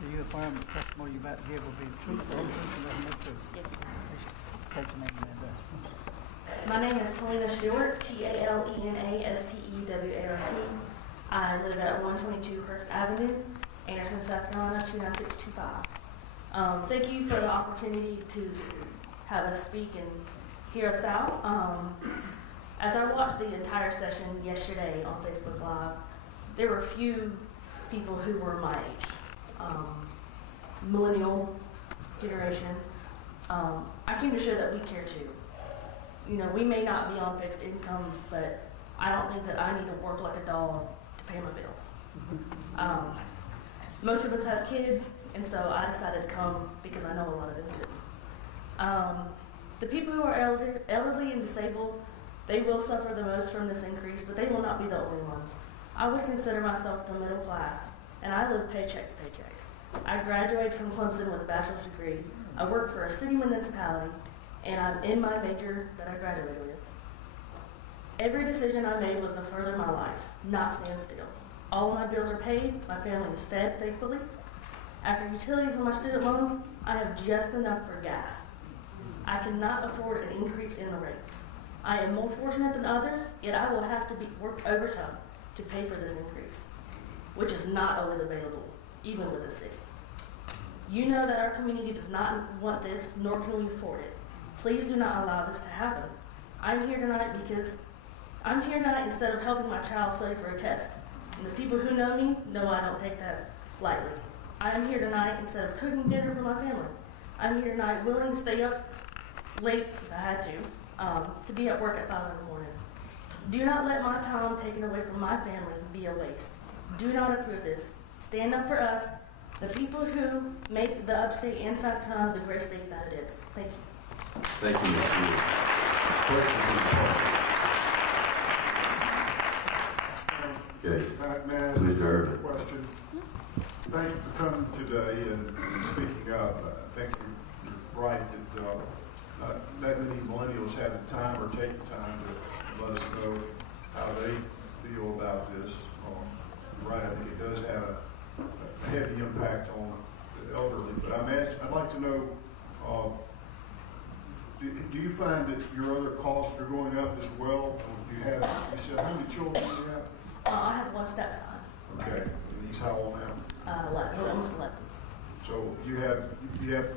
Do you affirm the testimony you're about to give will be the truth, the whole truth, and nothing but the truth? Yes. Please state your name and address. My name is Helena Stewart, TALENASTEWART. I live at 122 Kirk Avenue, Anderson, South Carolina, 29625. Thank you for the opportunity to have us speak and hear us out. As I watched the entire session yesterday on Facebook Live, there were few people who were my age, millennial generation. I came to show that we care too. You know, we may not be on fixed incomes, but I don't think that I need to work like a dog to pay my bills. Most of us have kids, and so I decided to come because I know a lot of them do. The people who are elderly and disabled, they will suffer the most from this increase, but they will not be the only ones. I would consider myself the middle class, and I live paycheck to paycheck. I graduated from Clemson with a bachelor's degree. I work for a city municipality, and I'm in my major that I graduated with. Every decision I made was to further my life, not stand still. All of my bills are paid, my family is fed, thankfully. After utilities and my student loans, I have just enough for gas. I cannot afford an increase in the rate. I am more fortunate than others, yet I will have to work overtime to pay for this increase, which is not always available, even with the city. You know that our community does not want this, nor can we afford it. Please do not allow this to happen. I'm here tonight instead of helping my child study for a test. And the people who know me know I don't take that lightly. I am here tonight instead of cooking dinner for my family. I'm here tonight willing to stay up late if I had to be at work at 5 in the morning. Do not let my time taken away from my family be a waste. Do not approve this. Stand up for us, the people who make the upstate and South Carolina the great state that it is. Thank you. Thank you, May I ask a question? Thank you for coming today and speaking up. I think you're right that not that many millennials have the time or take the time to let us know how they feel about this. Right, I think it does have a heavy impact on the elderly. But I'd like to know, do you find that your other costs are going up as well? You said how many children do you have? I have one stepson. Okay, and he's how old now? 11, almost 11. So you have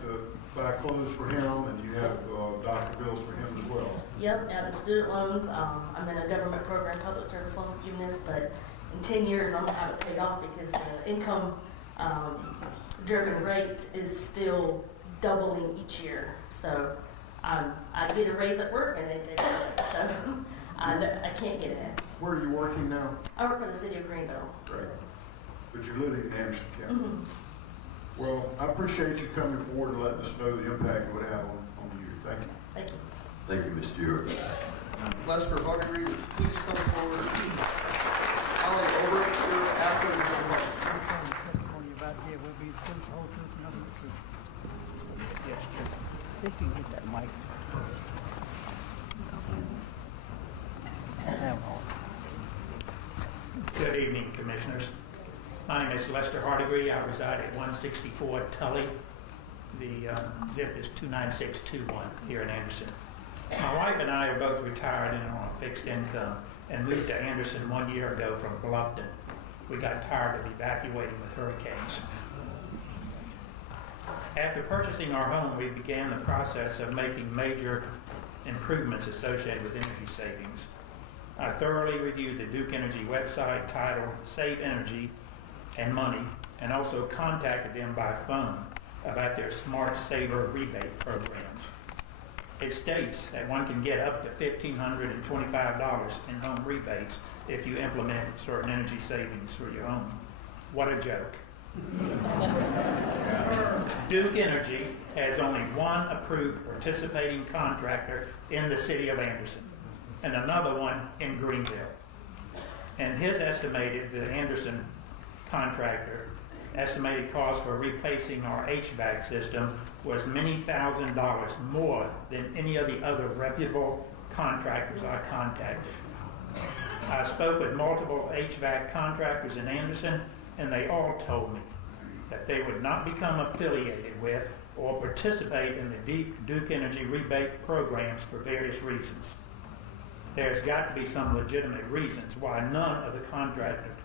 to buy clothes for him, and you have doctor bills for him as well. Yep, and student loans. I'm in a government program, public service loan forgiveness, but in 10 years I'm gonna have it paid off because the income driven rate is still doubling each year. So I get a raise at work, and they take it away. So I can't get ahead. Where are you working now? I work for the city of Greenville. Great. But you're living in Anderson County. Mm-hmm. Well, I appreciate you coming forward and letting us know the impact it would have on you. Thank you. Thank you. Thank you, Ms. Stewart. Lester Hardegre, please come forward. Holly Ulrich, after the testimony about here will be the truth, the whole truth, and nothing but truth. Yes, true. See if you can get that mic. Good evening, Commissioners. My name is Lester Hardegre. I reside at 164 Tully. The zip is 29621 here in Anderson. My wife and I are both retired and on a fixed income and moved to Anderson 1 year ago from Bluffton. We got tired of evacuating with hurricanes. After purchasing our home, we began the process of making major improvements associated with energy savings. I thoroughly reviewed the Duke Energy website titled Save Energy and Money, and also contacted them by phone about their Smart Saver rebate programs. It states that one can get up to $1,525 in home rebates if you implement certain energy savings for your home. What a joke. Duke Energy has only one approved participating contractor in the city of Anderson, and another one in Greenville. And his estimated, the Anderson contractor, estimated cost for replacing our HVAC system was many $1,000s more than any of the other reputable contractors I contacted. I spoke with multiple HVAC contractors in Anderson, and they all told me that they would not become affiliated with or participate in the Duke Energy rebate programs for various reasons. There's got to be some legitimate reasons why none of the contractors,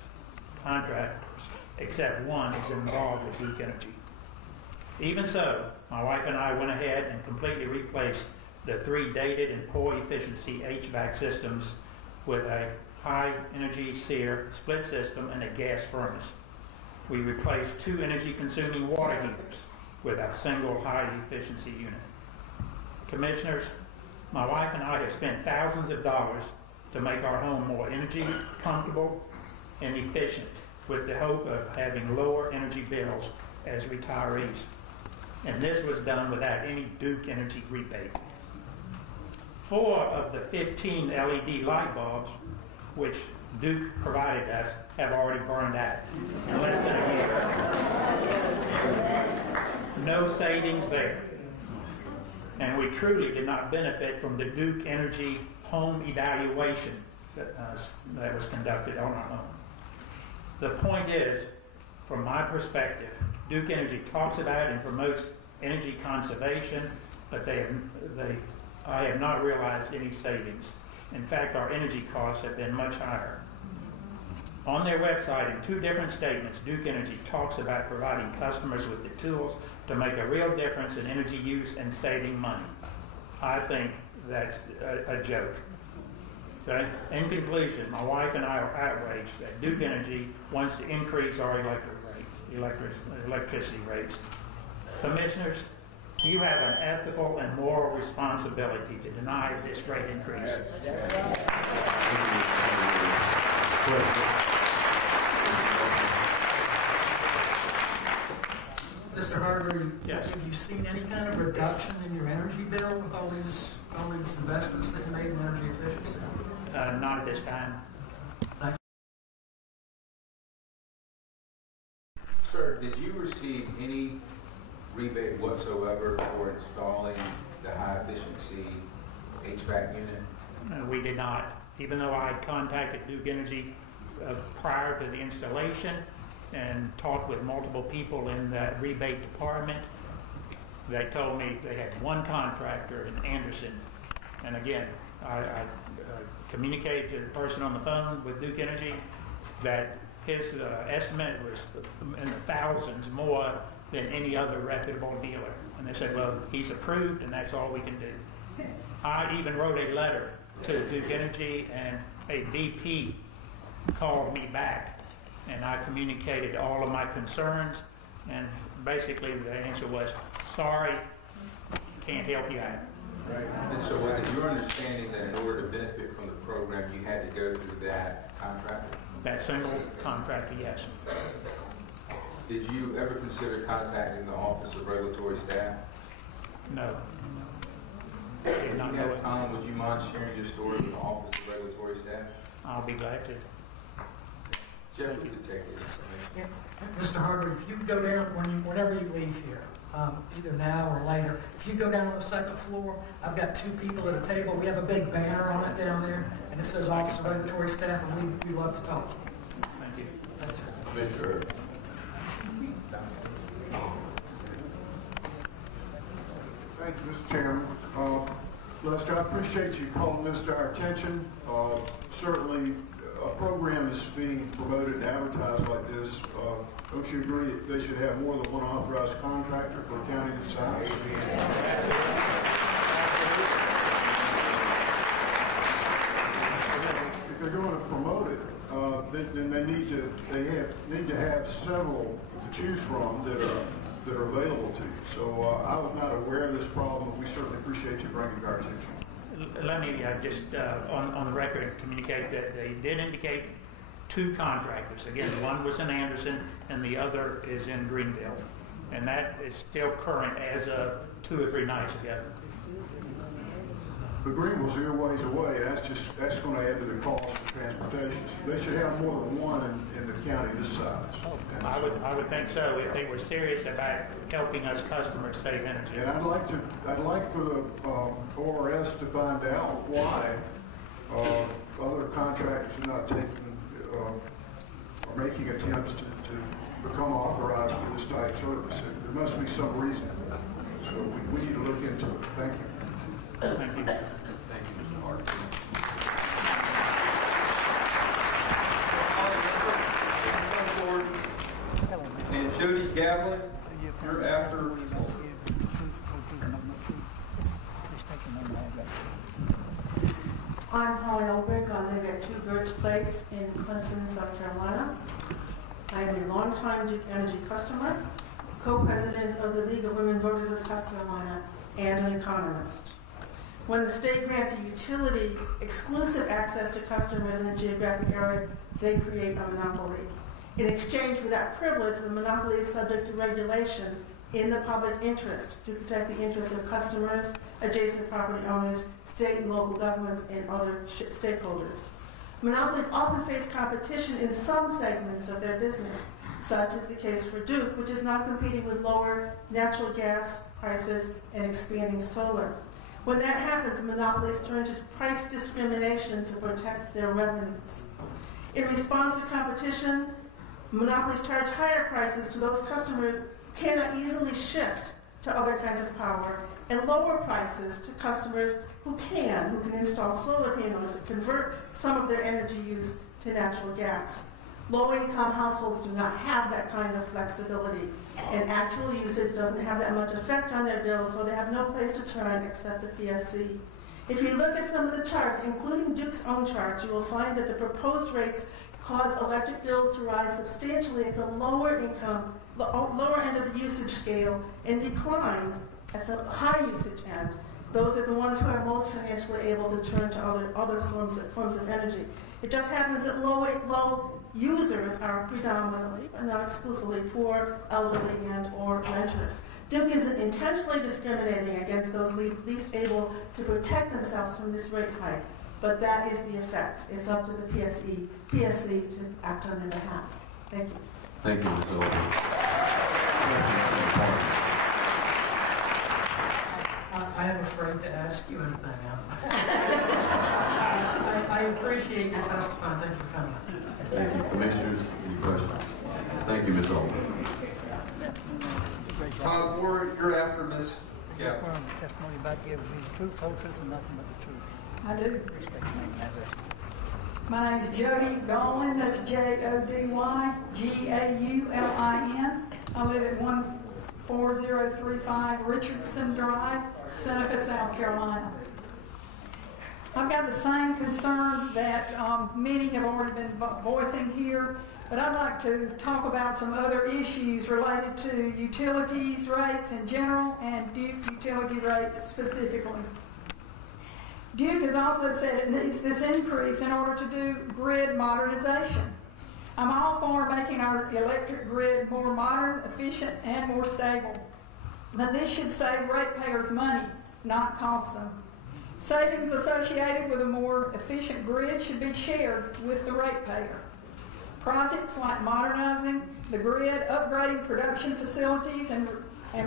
except one, is involved with Duke Energy. Even so, my wife and I went ahead and completely replaced the 3 dated and poor efficiency HVAC systems with a high energy SEER split system and a gas furnace. We replaced 2 energy consuming water heaters with a single high efficiency unit. Commissioners, my wife and I have spent thousands of dollars to make our home more energy comfortable and efficient with the hope of having lower energy bills as retirees. And this was done without any Duke Energy rebate. 4 of the 15 LED light bulbs, which Duke provided us, have already burned out in less than a year. No savings there. And we truly did not benefit from the Duke Energy home evaluation that was conducted on our home. The point is, from my perspective, Duke Energy talks about and promotes energy conservation, but I have not realized any savings. In fact, our energy costs have been much higher. On their website, in 2 different statements, Duke Energy talks about providing customers with the tools to make a real difference in energy use and saving money. I think that's a joke. Okay? In conclusion, my wife and I are outraged that Duke Energy wants to increase our electricity rates. Commissioners, you have an ethical and moral responsibility to deny this rate increase. Mr. Harvey, yes. Have you seen any kind of reduction in your energy bill with all these investments that you made in energy efficiency? Not at this time. Sir, did you receive any rebate whatsoever for installing the high efficiency HVAC unit? We did not. Even though I had contacted Duke Energy prior to the installation and talked with multiple people in that rebate department, they told me they had one contractor in Anderson. And again, I communicated to the person on the phone with Duke Energy that his estimate was in the thousands more than any other reputable dealer. And they said, well, he's approved and that's all we can do. I even wrote a letter to Duke Energy, and a VP called me back, and I communicated all of my concerns, and basically the answer was, sorry, can't help you out. Right. And so was it your understanding that in order to benefit from the program, you had to go through that contractor? That single contractor, yes. Did you ever consider contacting the Office of Regulatory Staff? No. If you have time, would you mind sharing your story with the Office of Regulatory Staff? I'll be glad to. Jeff, we could take this. Yeah. Mr. Harvey, if you go down, whenever you leave here, either now or later, if you go down on the 2nd floor, I've got 2 people at a table. We have a big banner on it down there, and it says Office of Regulatory Staff, and we love to talk to you. Thank you. Commissioner. Thank you, Mr. Chairman. Lester, I appreciate you calling this to our attention. Certainly, a program is being promoted and advertised like this. Don't you agree they should have more than one authorized contractor for a county this size? If they're going to promote it, then they need to have several to choose from that are available to you. So I was not aware of this problem, but we certainly appreciate you bringing it to our attention. Let me just on the record communicate that they did indicate 2 contractors. Again, one was in Anderson and the other is in Greenville. And that is still current as of 2 or 3 nights ago. But Greenville's a ways away. That's going to add to the cost of transportation. So they should have more than one in the county this size. I would think so if they were serious about helping us customers save energy. And I'd like for the ORS to find out why other contractors are not are making attempts to become authorized for this type of service. There must be some reason. So we need to look into it. Thank you. Thank you. Thank you, Mr. Hart. And Jody Gavlin, you're after. I'm Holly Olbrich. I live at 2 Gertz Place in Clemson, South Carolina. I am a longtime Duke Energy customer, co-president of the League of Women Voters of South Carolina, and an economist. When the state grants a utility exclusive access to customers in a geographic area, they create a monopoly. In exchange for that privilege, the monopoly is subject to regulation in the public interest to protect the interests of customers, adjacent property owners, state and local governments, and other stakeholders. Monopolies often face competition in some segments of their business, such is the case for Duke, which is now competing with lower natural gas prices and expanding solar. When that happens, monopolies turn to price discrimination to protect their revenues. In response to competition, monopolies charge higher prices to those customers who cannot easily shift to other kinds of power, and lower prices to customers who can install solar panels and convert some of their energy use to natural gas. Low-income households do not have that kind of flexibility, and actual usage doesn't have that much effect on their bills, so they have no place to turn except the PSC. If you look at some of the charts, including Duke's own charts, you will find that the proposed rates cause electric bills to rise substantially at the lower end of the usage scale and declines at the high usage end. Those are the ones who are most financially able to turn to other forms of energy. It just happens that low users are predominantly, but not exclusively, poor, elderly, and or renters. Duke isn't intentionally discriminating against those least able to protect themselves from this rate hike, but that is the effect. It's up to the PSC to act on their behalf. Thank you. Thank you, Ms. Oldham. I am afraid to ask you anything, Al. I appreciate you testifying. Thank you for coming. Thank you. Commissioners, any questions? Thank you, Ms. Oldham. Todd Moore, you're after Ms. Yeah. Affirm the testimony about to give will be the truth, whole truth, and nothing but the truth. I do. Please state your name and address. My name is Jody Gaulin. That's Jodygaulin. I live at 14035 Richardson Drive, Seneca, South Carolina. I've got the same concerns that many have already been voicing here, but I'd like to talk about some other issues related to utilities rates in general and Duke utility rates specifically. Duke has also said it needs this increase in order to do grid modernization. I'm all for making our electric grid more modern, efficient, and more stable. But this should save ratepayers money, not cost them. Savings associated with a more efficient grid should be shared with the ratepayer. Projects like modernizing the grid, upgrading production facilities, and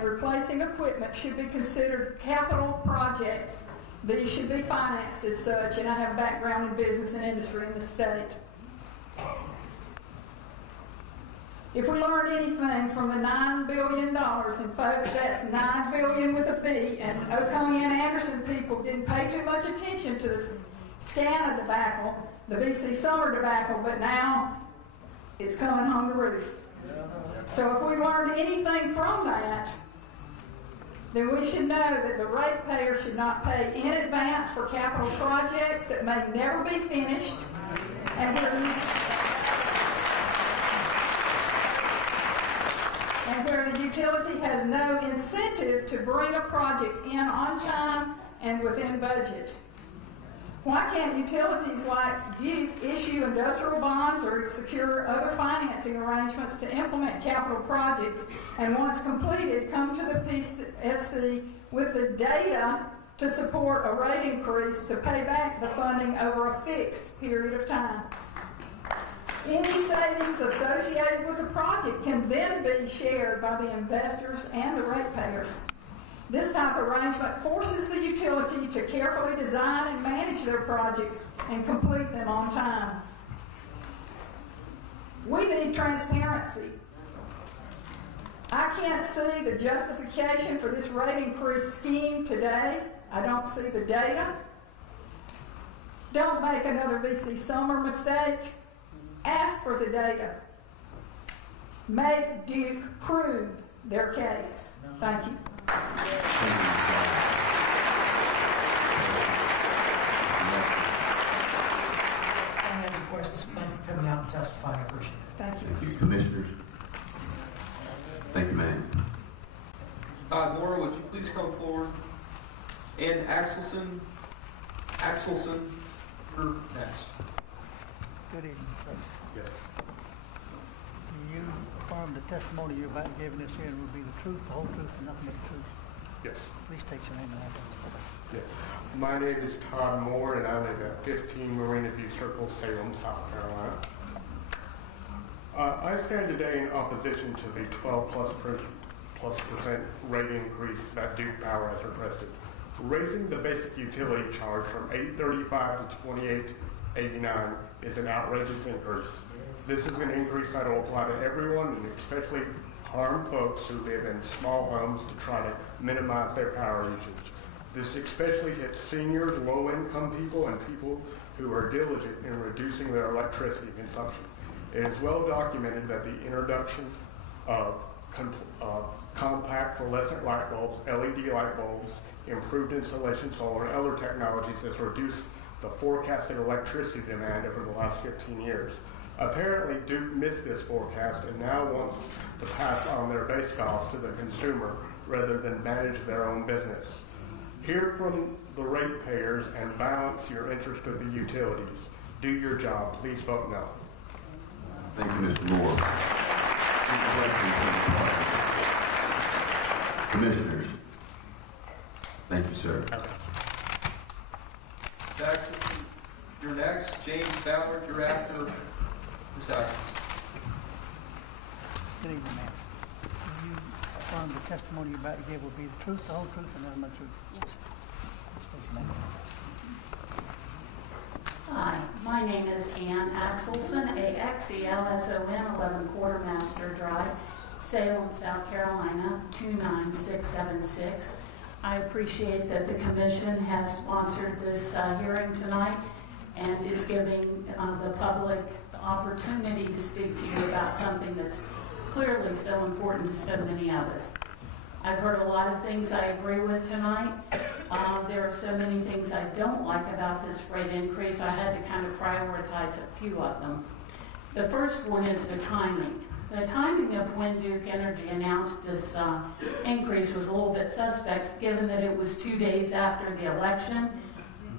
replacing equipment should be considered capital projects. These should be financed as such, and I have a background in business and industry in the state. If we learned anything from the $9 billion, and folks, that's $9 billion with a B, and Oconee and Anderson people didn't pay too much attention to the SCANA debacle, the V.C. Summer debacle, but now it's coming home to roost. So if we learned anything from that, then we should know that the ratepayer should not pay in advance for capital projects that may never be finished, and where the utility has no incentive to bring a project in on time and within budget. Why can't utilities like Duke issue industrial bonds or secure other financing arrangements to implement capital projects, and once completed, come to the PSC with the data to support a rate increase to pay back the funding over a fixed period of time? Any savings associated with the project can then be shared by the investors and the ratepayers. This type of arrangement forces the utility to carefully design and manage their projects and complete them on time. We need transparency. I can't see the justification for this rate increase scheme today. I don't see the data. Don't make another V.C. Summer mistake. Ask for the data. Make Duke prove their case. Thank you. I have any questions. Thank you for coming out and testifying. I appreciate it. Thank you. Thank you, Commissioners. Thank you, ma'am. Todd Moore, would you please come forward? Ann Axelson, you're next. Good evening, sir. Yes. Do you affirm the testimony you're about to give in this hearing will be the truth, the whole truth, and nothing but the truth? Yes. Please state your name and address. Yes. My name is Todd Moore, and I live at 15 Marina View Circle, Salem, South Carolina. I stand today in opposition to the 12+% rate increase that Duke Power has requested. Raising the basic utility charge from $8.35 to $28.89 is an outrageous increase. This is an increase that will apply to everyone, and especially harm folks who live in small homes to try to minimize their power usage. This especially hits seniors, low-income people, and people who are diligent in reducing their electricity consumption. It is well documented that the introduction of compact fluorescent light bulbs, LED light bulbs, improved insulation solar, and other technologies has reduced the forecasted electricity demand over the last 15 years. Apparently, Duke missed this forecast and now wants to pass on their base costs to the consumer rather than manage their own business. Hear from the ratepayers and balance your interest with the utilities. Do your job. Please vote no. Thank you, Mr. Moore. Commissioners. Thank you, sir. Ms. Axelson, you're next. James Ballard, you're after Ms. Axelson. Good evening, ma'am. Do you affirm the testimony you're about to give will be the truth, the whole truth, and nothing but the truth? Yes. State your name. Hi, my name is Ann Axelson, A-X-E-L-S-O-N, 11 Quartermaster Drive, Salem, South Carolina, 29676. I appreciate that the commission has sponsored this hearing tonight and is giving the public the opportunity to speak to you about something that's clearly so important to so many of us. I've heard a lot of things I agree with tonight. There are so many things I don't like about this rate increase. I had to kind of prioritize a few of them. The first one is the timing. The timing of when Duke Energy announced this increase was a little bit suspect, given that it was 2 days after the election.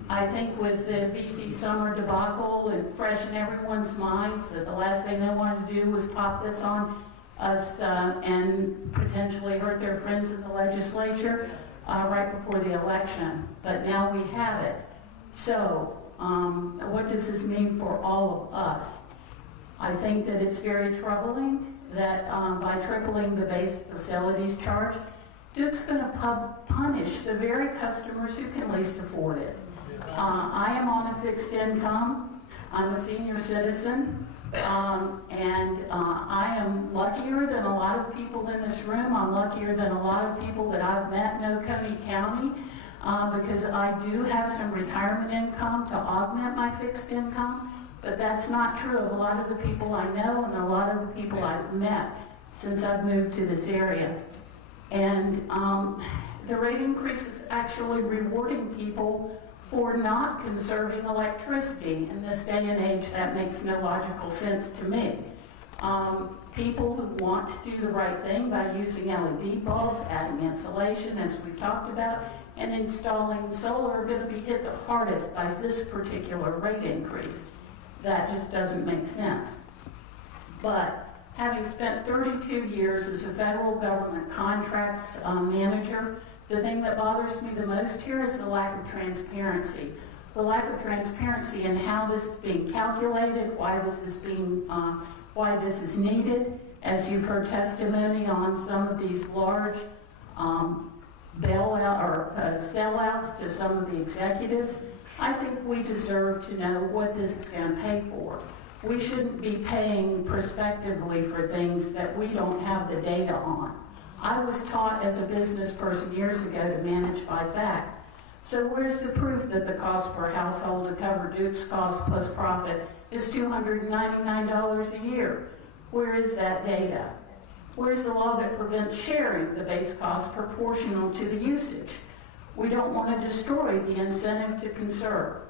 I think with the VC summer debacle and fresh in everyone's minds that the last thing they wanted to do was pop this on us and potentially hurt their friends in the legislature right before the election. But now we have it. So what does this mean for all of us? I think that it's very troubling that by tripling the base facilities charge, Duke's going to punish the very customers who can least afford it. I am on a fixed income. I'm a senior citizen. And I am luckier than a lot of people in this room. I'm luckier than a lot of people that I've met in Oconee County because I do have some retirement income to augment my fixed income. But that's not true of a lot of the people I know and a lot of the people I've met since I've moved to this area. And the rate increase is actually rewarding people for not conserving electricity. In this day and age, that makes no logical sense to me. People who want to do the right thing by using LED bulbs, adding insulation, as we've talked about, and installing solar are going to be hit the hardest by this particular rate increase. That just doesn't make sense. But having spent 32 years as a federal government contracts manager, the thing that bothers me the most here is the lack of transparency. The lack of transparency in how this is being calculated, why this is needed. As you've heard testimony on some of these large bailout or sellouts to some of the executives, I think we deserve to know what this is going to pay for. We shouldn't be paying prospectively for things that we don't have the data on. I was taught as a business person years ago to manage by fact. So where's the proof that the cost per household to cover Duke's cost plus profit is $299 a year? Where is that data? Where's the law that prevents sharing the base cost proportional to the usage? We don't want to destroy the incentive to conserve.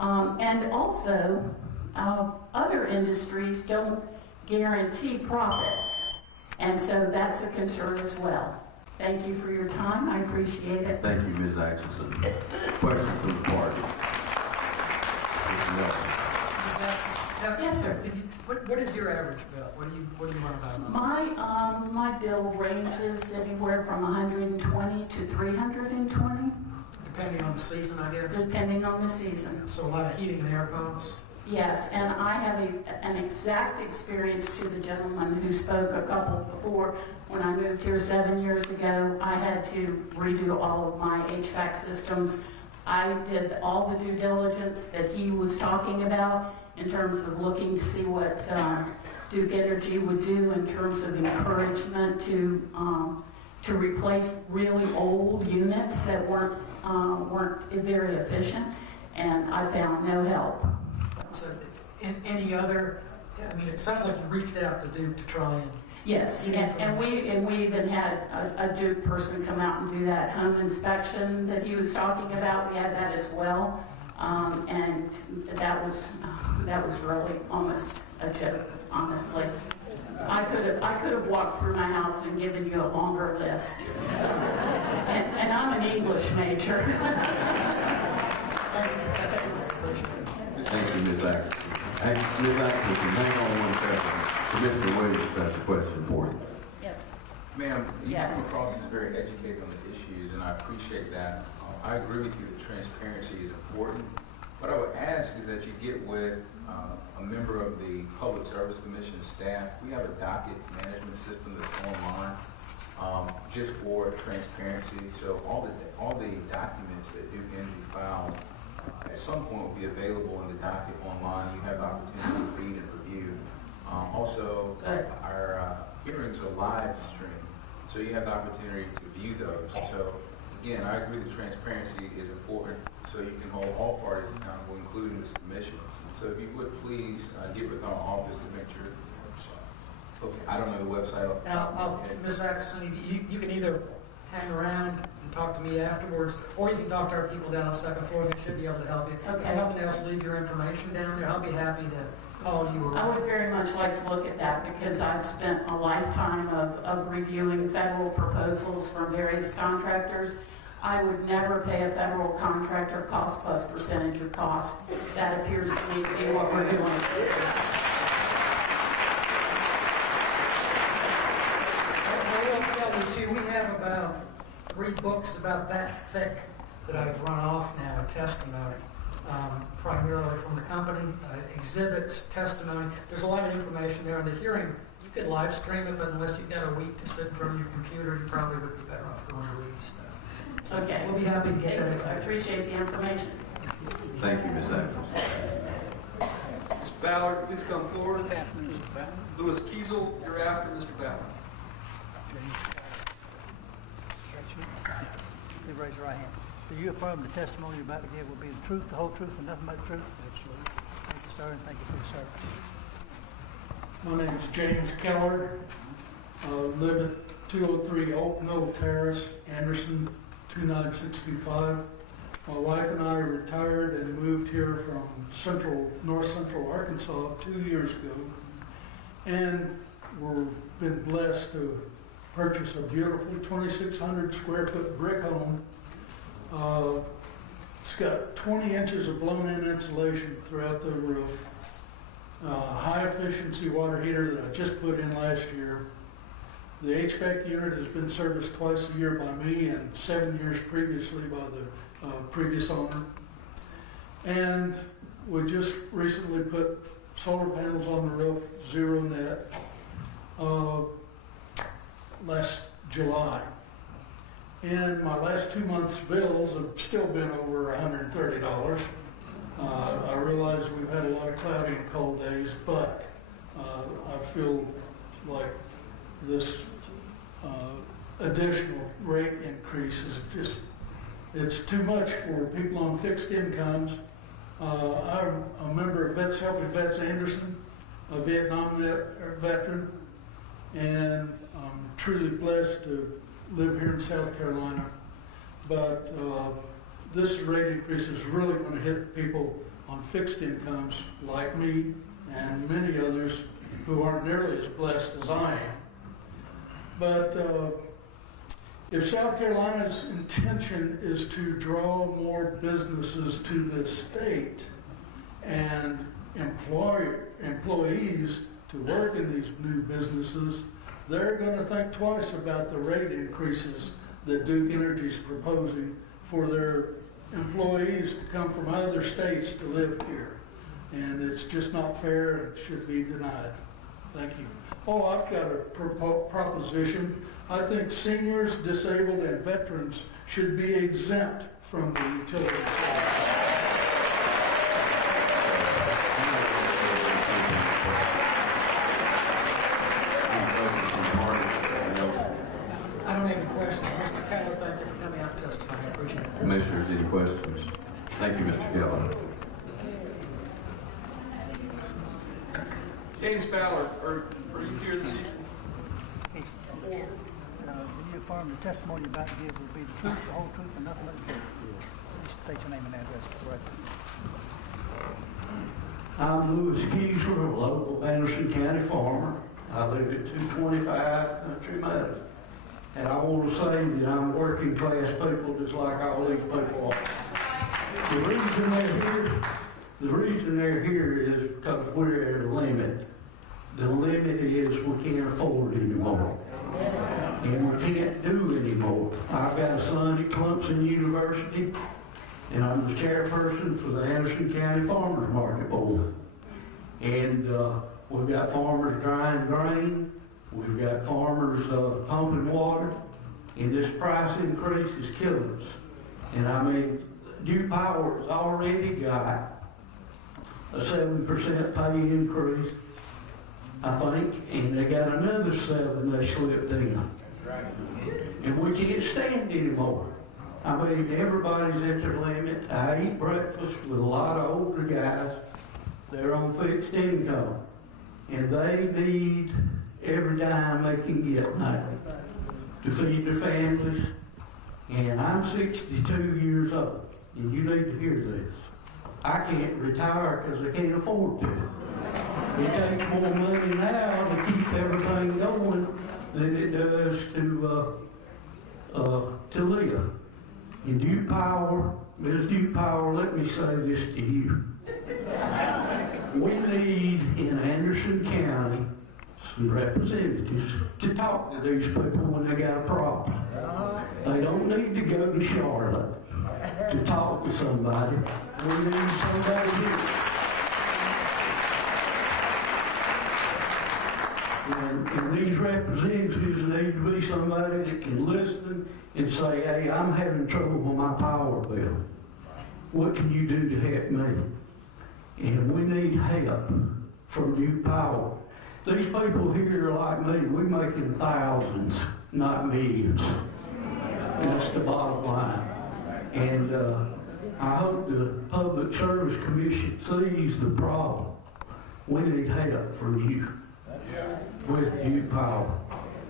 And also, other industries don't guarantee profits. And so that's a concern as well. Thank you for your time. I appreciate it. Thank you, Ms. Axelson. Questions from the party? Mr. Nelson. Ms. Axis, Yes, sir. What is your average bill? What do you run about? My bill ranges anywhere from 120 to 320, Depending on the season, I guess? depending on the season. So a lot of heating and air costs? Yes, and I have an exact experience to the gentleman who spoke a couple before. When I moved here 7 years ago, I had to redo all of my HVAC systems. I did all the due diligence that he was talking about in terms of looking to see what Duke Energy would do in terms of encouragement to replace really old units that weren't very efficient, and I found no help. So, any other, I mean, it sounds like you reached out to Duke to try and... Yes, and we even had a Duke person come out and do that home inspection that he was talking about. We had that as well, and that was really almost a joke, honestly. I could have walked through my house and given you a longer list. So, and I'm an English major. Thank you, Ms. Axelson. Ms. Axelson, hang on one second. Commissioner Williams has a question for you. Yes. Ma'am, you Yes. come across as very educated on the issues, and I appreciate that. I agree with you that transparency is important. What I would ask is that you get with a member of the Public Service Commission staff. We have a docket management system that's online just for transparency. So all the documents that Duke Energy files at some point will be available in the docket online. You have the opportunity to read and review. Also, our hearings are live streamed, so you have the opportunity to view those. So again, I agree that transparency is important, so you can hold all parties accountable, including this commission. So if you would please get with our office to make sure. Okay, I don't know the website. Now, Ms. Axelson, you can either hang around and talk to me afterwards, or you can talk to our people down on the second floor. They should be able to help you. Okay. If nothing else, leave your information down there. I'll be happy to call you. I would very much like to look at that because I've spent a lifetime of reviewing federal proposals from various contractors. I would never pay a federal contractor cost plus percentage of cost. That appears to me to be what we're doing. We have about 3 books about that thick that I've run off now in testimony, primarily from the company, exhibits, testimony. There's a lot of information there in the hearing. You could live stream it, but unless you've got a week to sit in front of your computer, you probably would be better off going to read stuff. So Okay. we'll be happy to get Thank that. you. I appreciate the information. Thank you, Ms. Axelson. Ms. Ballard, please come forward. Louis Kiesel, you're after Mr. Ballard. Please raise your right hand. Do you affirm the testimony you're about to give will be the truth, the whole truth, and nothing but the truth? Absolutely. Thank you, sir, and thank you for your service. My name is James Keller. Live at 203 Oak Knoll Terrace, Anderson, 29625. My wife and I retired and moved here from north central Arkansas 2 years ago, and we've been blessed to purchase a beautiful 2,600 square foot brick home. It's got 20 inches of blown-in insulation throughout the roof. High efficiency water heater that I just put in last year. The HVAC unit has been serviced twice a year by me and 7 years previously by the previous owner. And we just recently put solar panels on the roof, zero net, last July. And my last 2 months' bills have still been over $130. I realize we've had a lot of cloudy and cold days, but I feel like this additional rate increase is just, it's too much for people on fixed incomes. I'm a member of Vets Helping Vets Anderson, a Vietnam veteran, and I'm truly blessed to live here in South Carolina. But this rate increase is really going to hit people on fixed incomes like me and many others who aren't nearly as blessed as I am. But if South Carolina's intention is to draw more businesses to this state and employees to work in these new businesses, they're going to think twice about the rate increases that Duke Energy is proposing for their employees to come from other states to live here. And it's just not fair and it should be denied. Thank you. Oh, I've got a proposition. I think seniors, disabled, and veterans should be exempt from the utility tax. I don't have any questions. Mr. Keller, thank you for coming out to testify. I appreciate it. Commissioners, any questions? Thank you, Mr. Keller. James Fowler, are you here this evening? Do you affirm the testimony you're about to give will be the truth, the whole truth, and nothing but the truth? Please state your name and address for the record. I'm Lewis Kiesler, a local Anderson County farmer. I live at 225 Country Meadows. And I want to say that I'm working class people just like all these people are. The reason they're here is because we're at a limit. The limit is we can't afford anymore. And we can't do anymore. I've got a son at Clemson University, and I'm the chairperson for the Anderson County Farmers Market Board. And we've got farmers drying grain, we've got farmers pumping water, and this price increase is killing us. And I mean, Duke Power's already got a 7% pay increase, I think, and they got another 7 they slipped in. And we can't stand anymore. I mean, everybody's at their limit. I eat breakfast with a lot of older guys. They're on fixed income. And they need every dime they can get now to feed their families. And I'm 62 years old, and you need to hear this. I can't retire because I can't afford to. It takes more money now to keep everything going than it does to live. And Duke Power, Ms. Duke Power, let me say this to you. We need in Anderson County some representatives to talk to these people when they got a problem. They don't need to go to Charlotte to talk to somebody. We need somebody here. And these representatives need to be somebody that can listen and say, hey, I'm having trouble with my power bill. What can you do to help me? And we need help from Duke Power. These people here are like me. We're making thousands, not millions. That's the bottom line. And I hope the Public Service Commission sees the problem. We need help from you with Duke Power.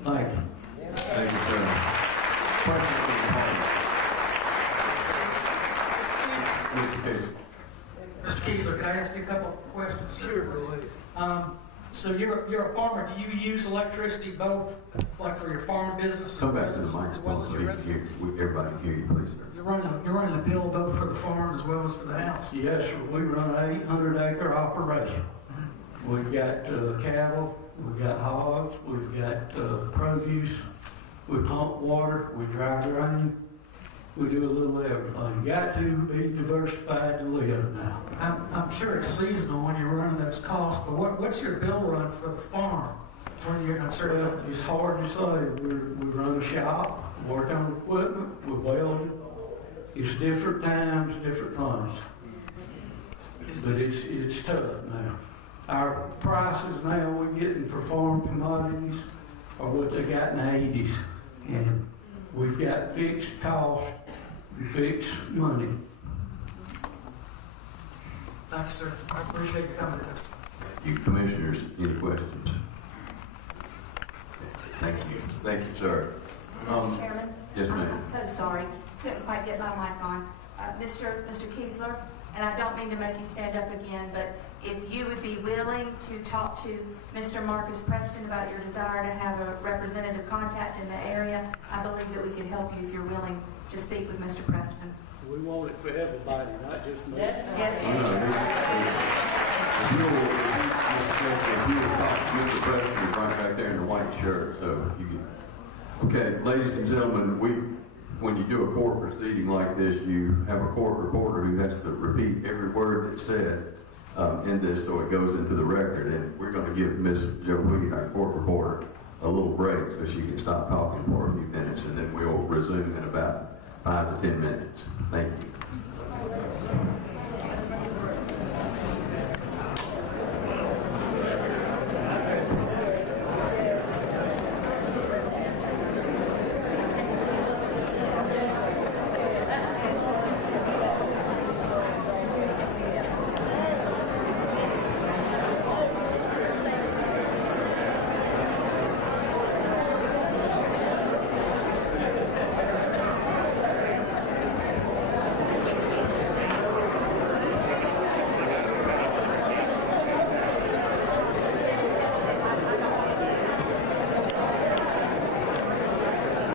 Thank you. Thank you, sir. Mr. Kiesler, can I ask you a couple of questions? Sure. So you're a farmer. Do you use electricity both, like for your farm business Come back to the microphone so everybody can hear you, please, sir. You're running a bill both for the farm as well as for the house? Yes, sir. We run an 800-acre operation. We've got cattle, we've got hogs, we've got produce, we pump water, we dry grain, we do a little everything. You got to be diversified to live now. I'm sure it's seasonal when you're running those costs, but what's your bill run for the farm when you're uncertain? Well, it's hard to say. We run a shop, work on equipment, we weld. It's different times, different things. But it's tough now. Our prices now we're getting for farm commodities are what they got in the 80s. And we've got fixed costs, fixed money. Thanks, sir. I appreciate you coming to testify. You commissioners, any questions? Thank you. Thank you, sir. Chairman? Yes, ma'am. I'm so sorry. Couldn't quite get my mic on. Mr. Kiesler, and I don't mean to make you stand up again, but if you would be willing to talk to Mr. Marcus Preston about your desire to have a representative contact in the area, I believe that we could help you if you're willing to speak with Mr. Preston. We want it for everybody, not just me. If you will talk to Mr. Preston, he's right back there in the white shirt, so you can. Okay, ladies and gentlemen, when you do a court proceeding like this, you have a court reporter who has to repeat every word that's said in this so it goes into the record. And we're going to give Ms. Jo Wheat, our court reporter, a little break so she can stop talking for a few minutes, and then we'll resume in about 5 to 10 minutes. Thank you.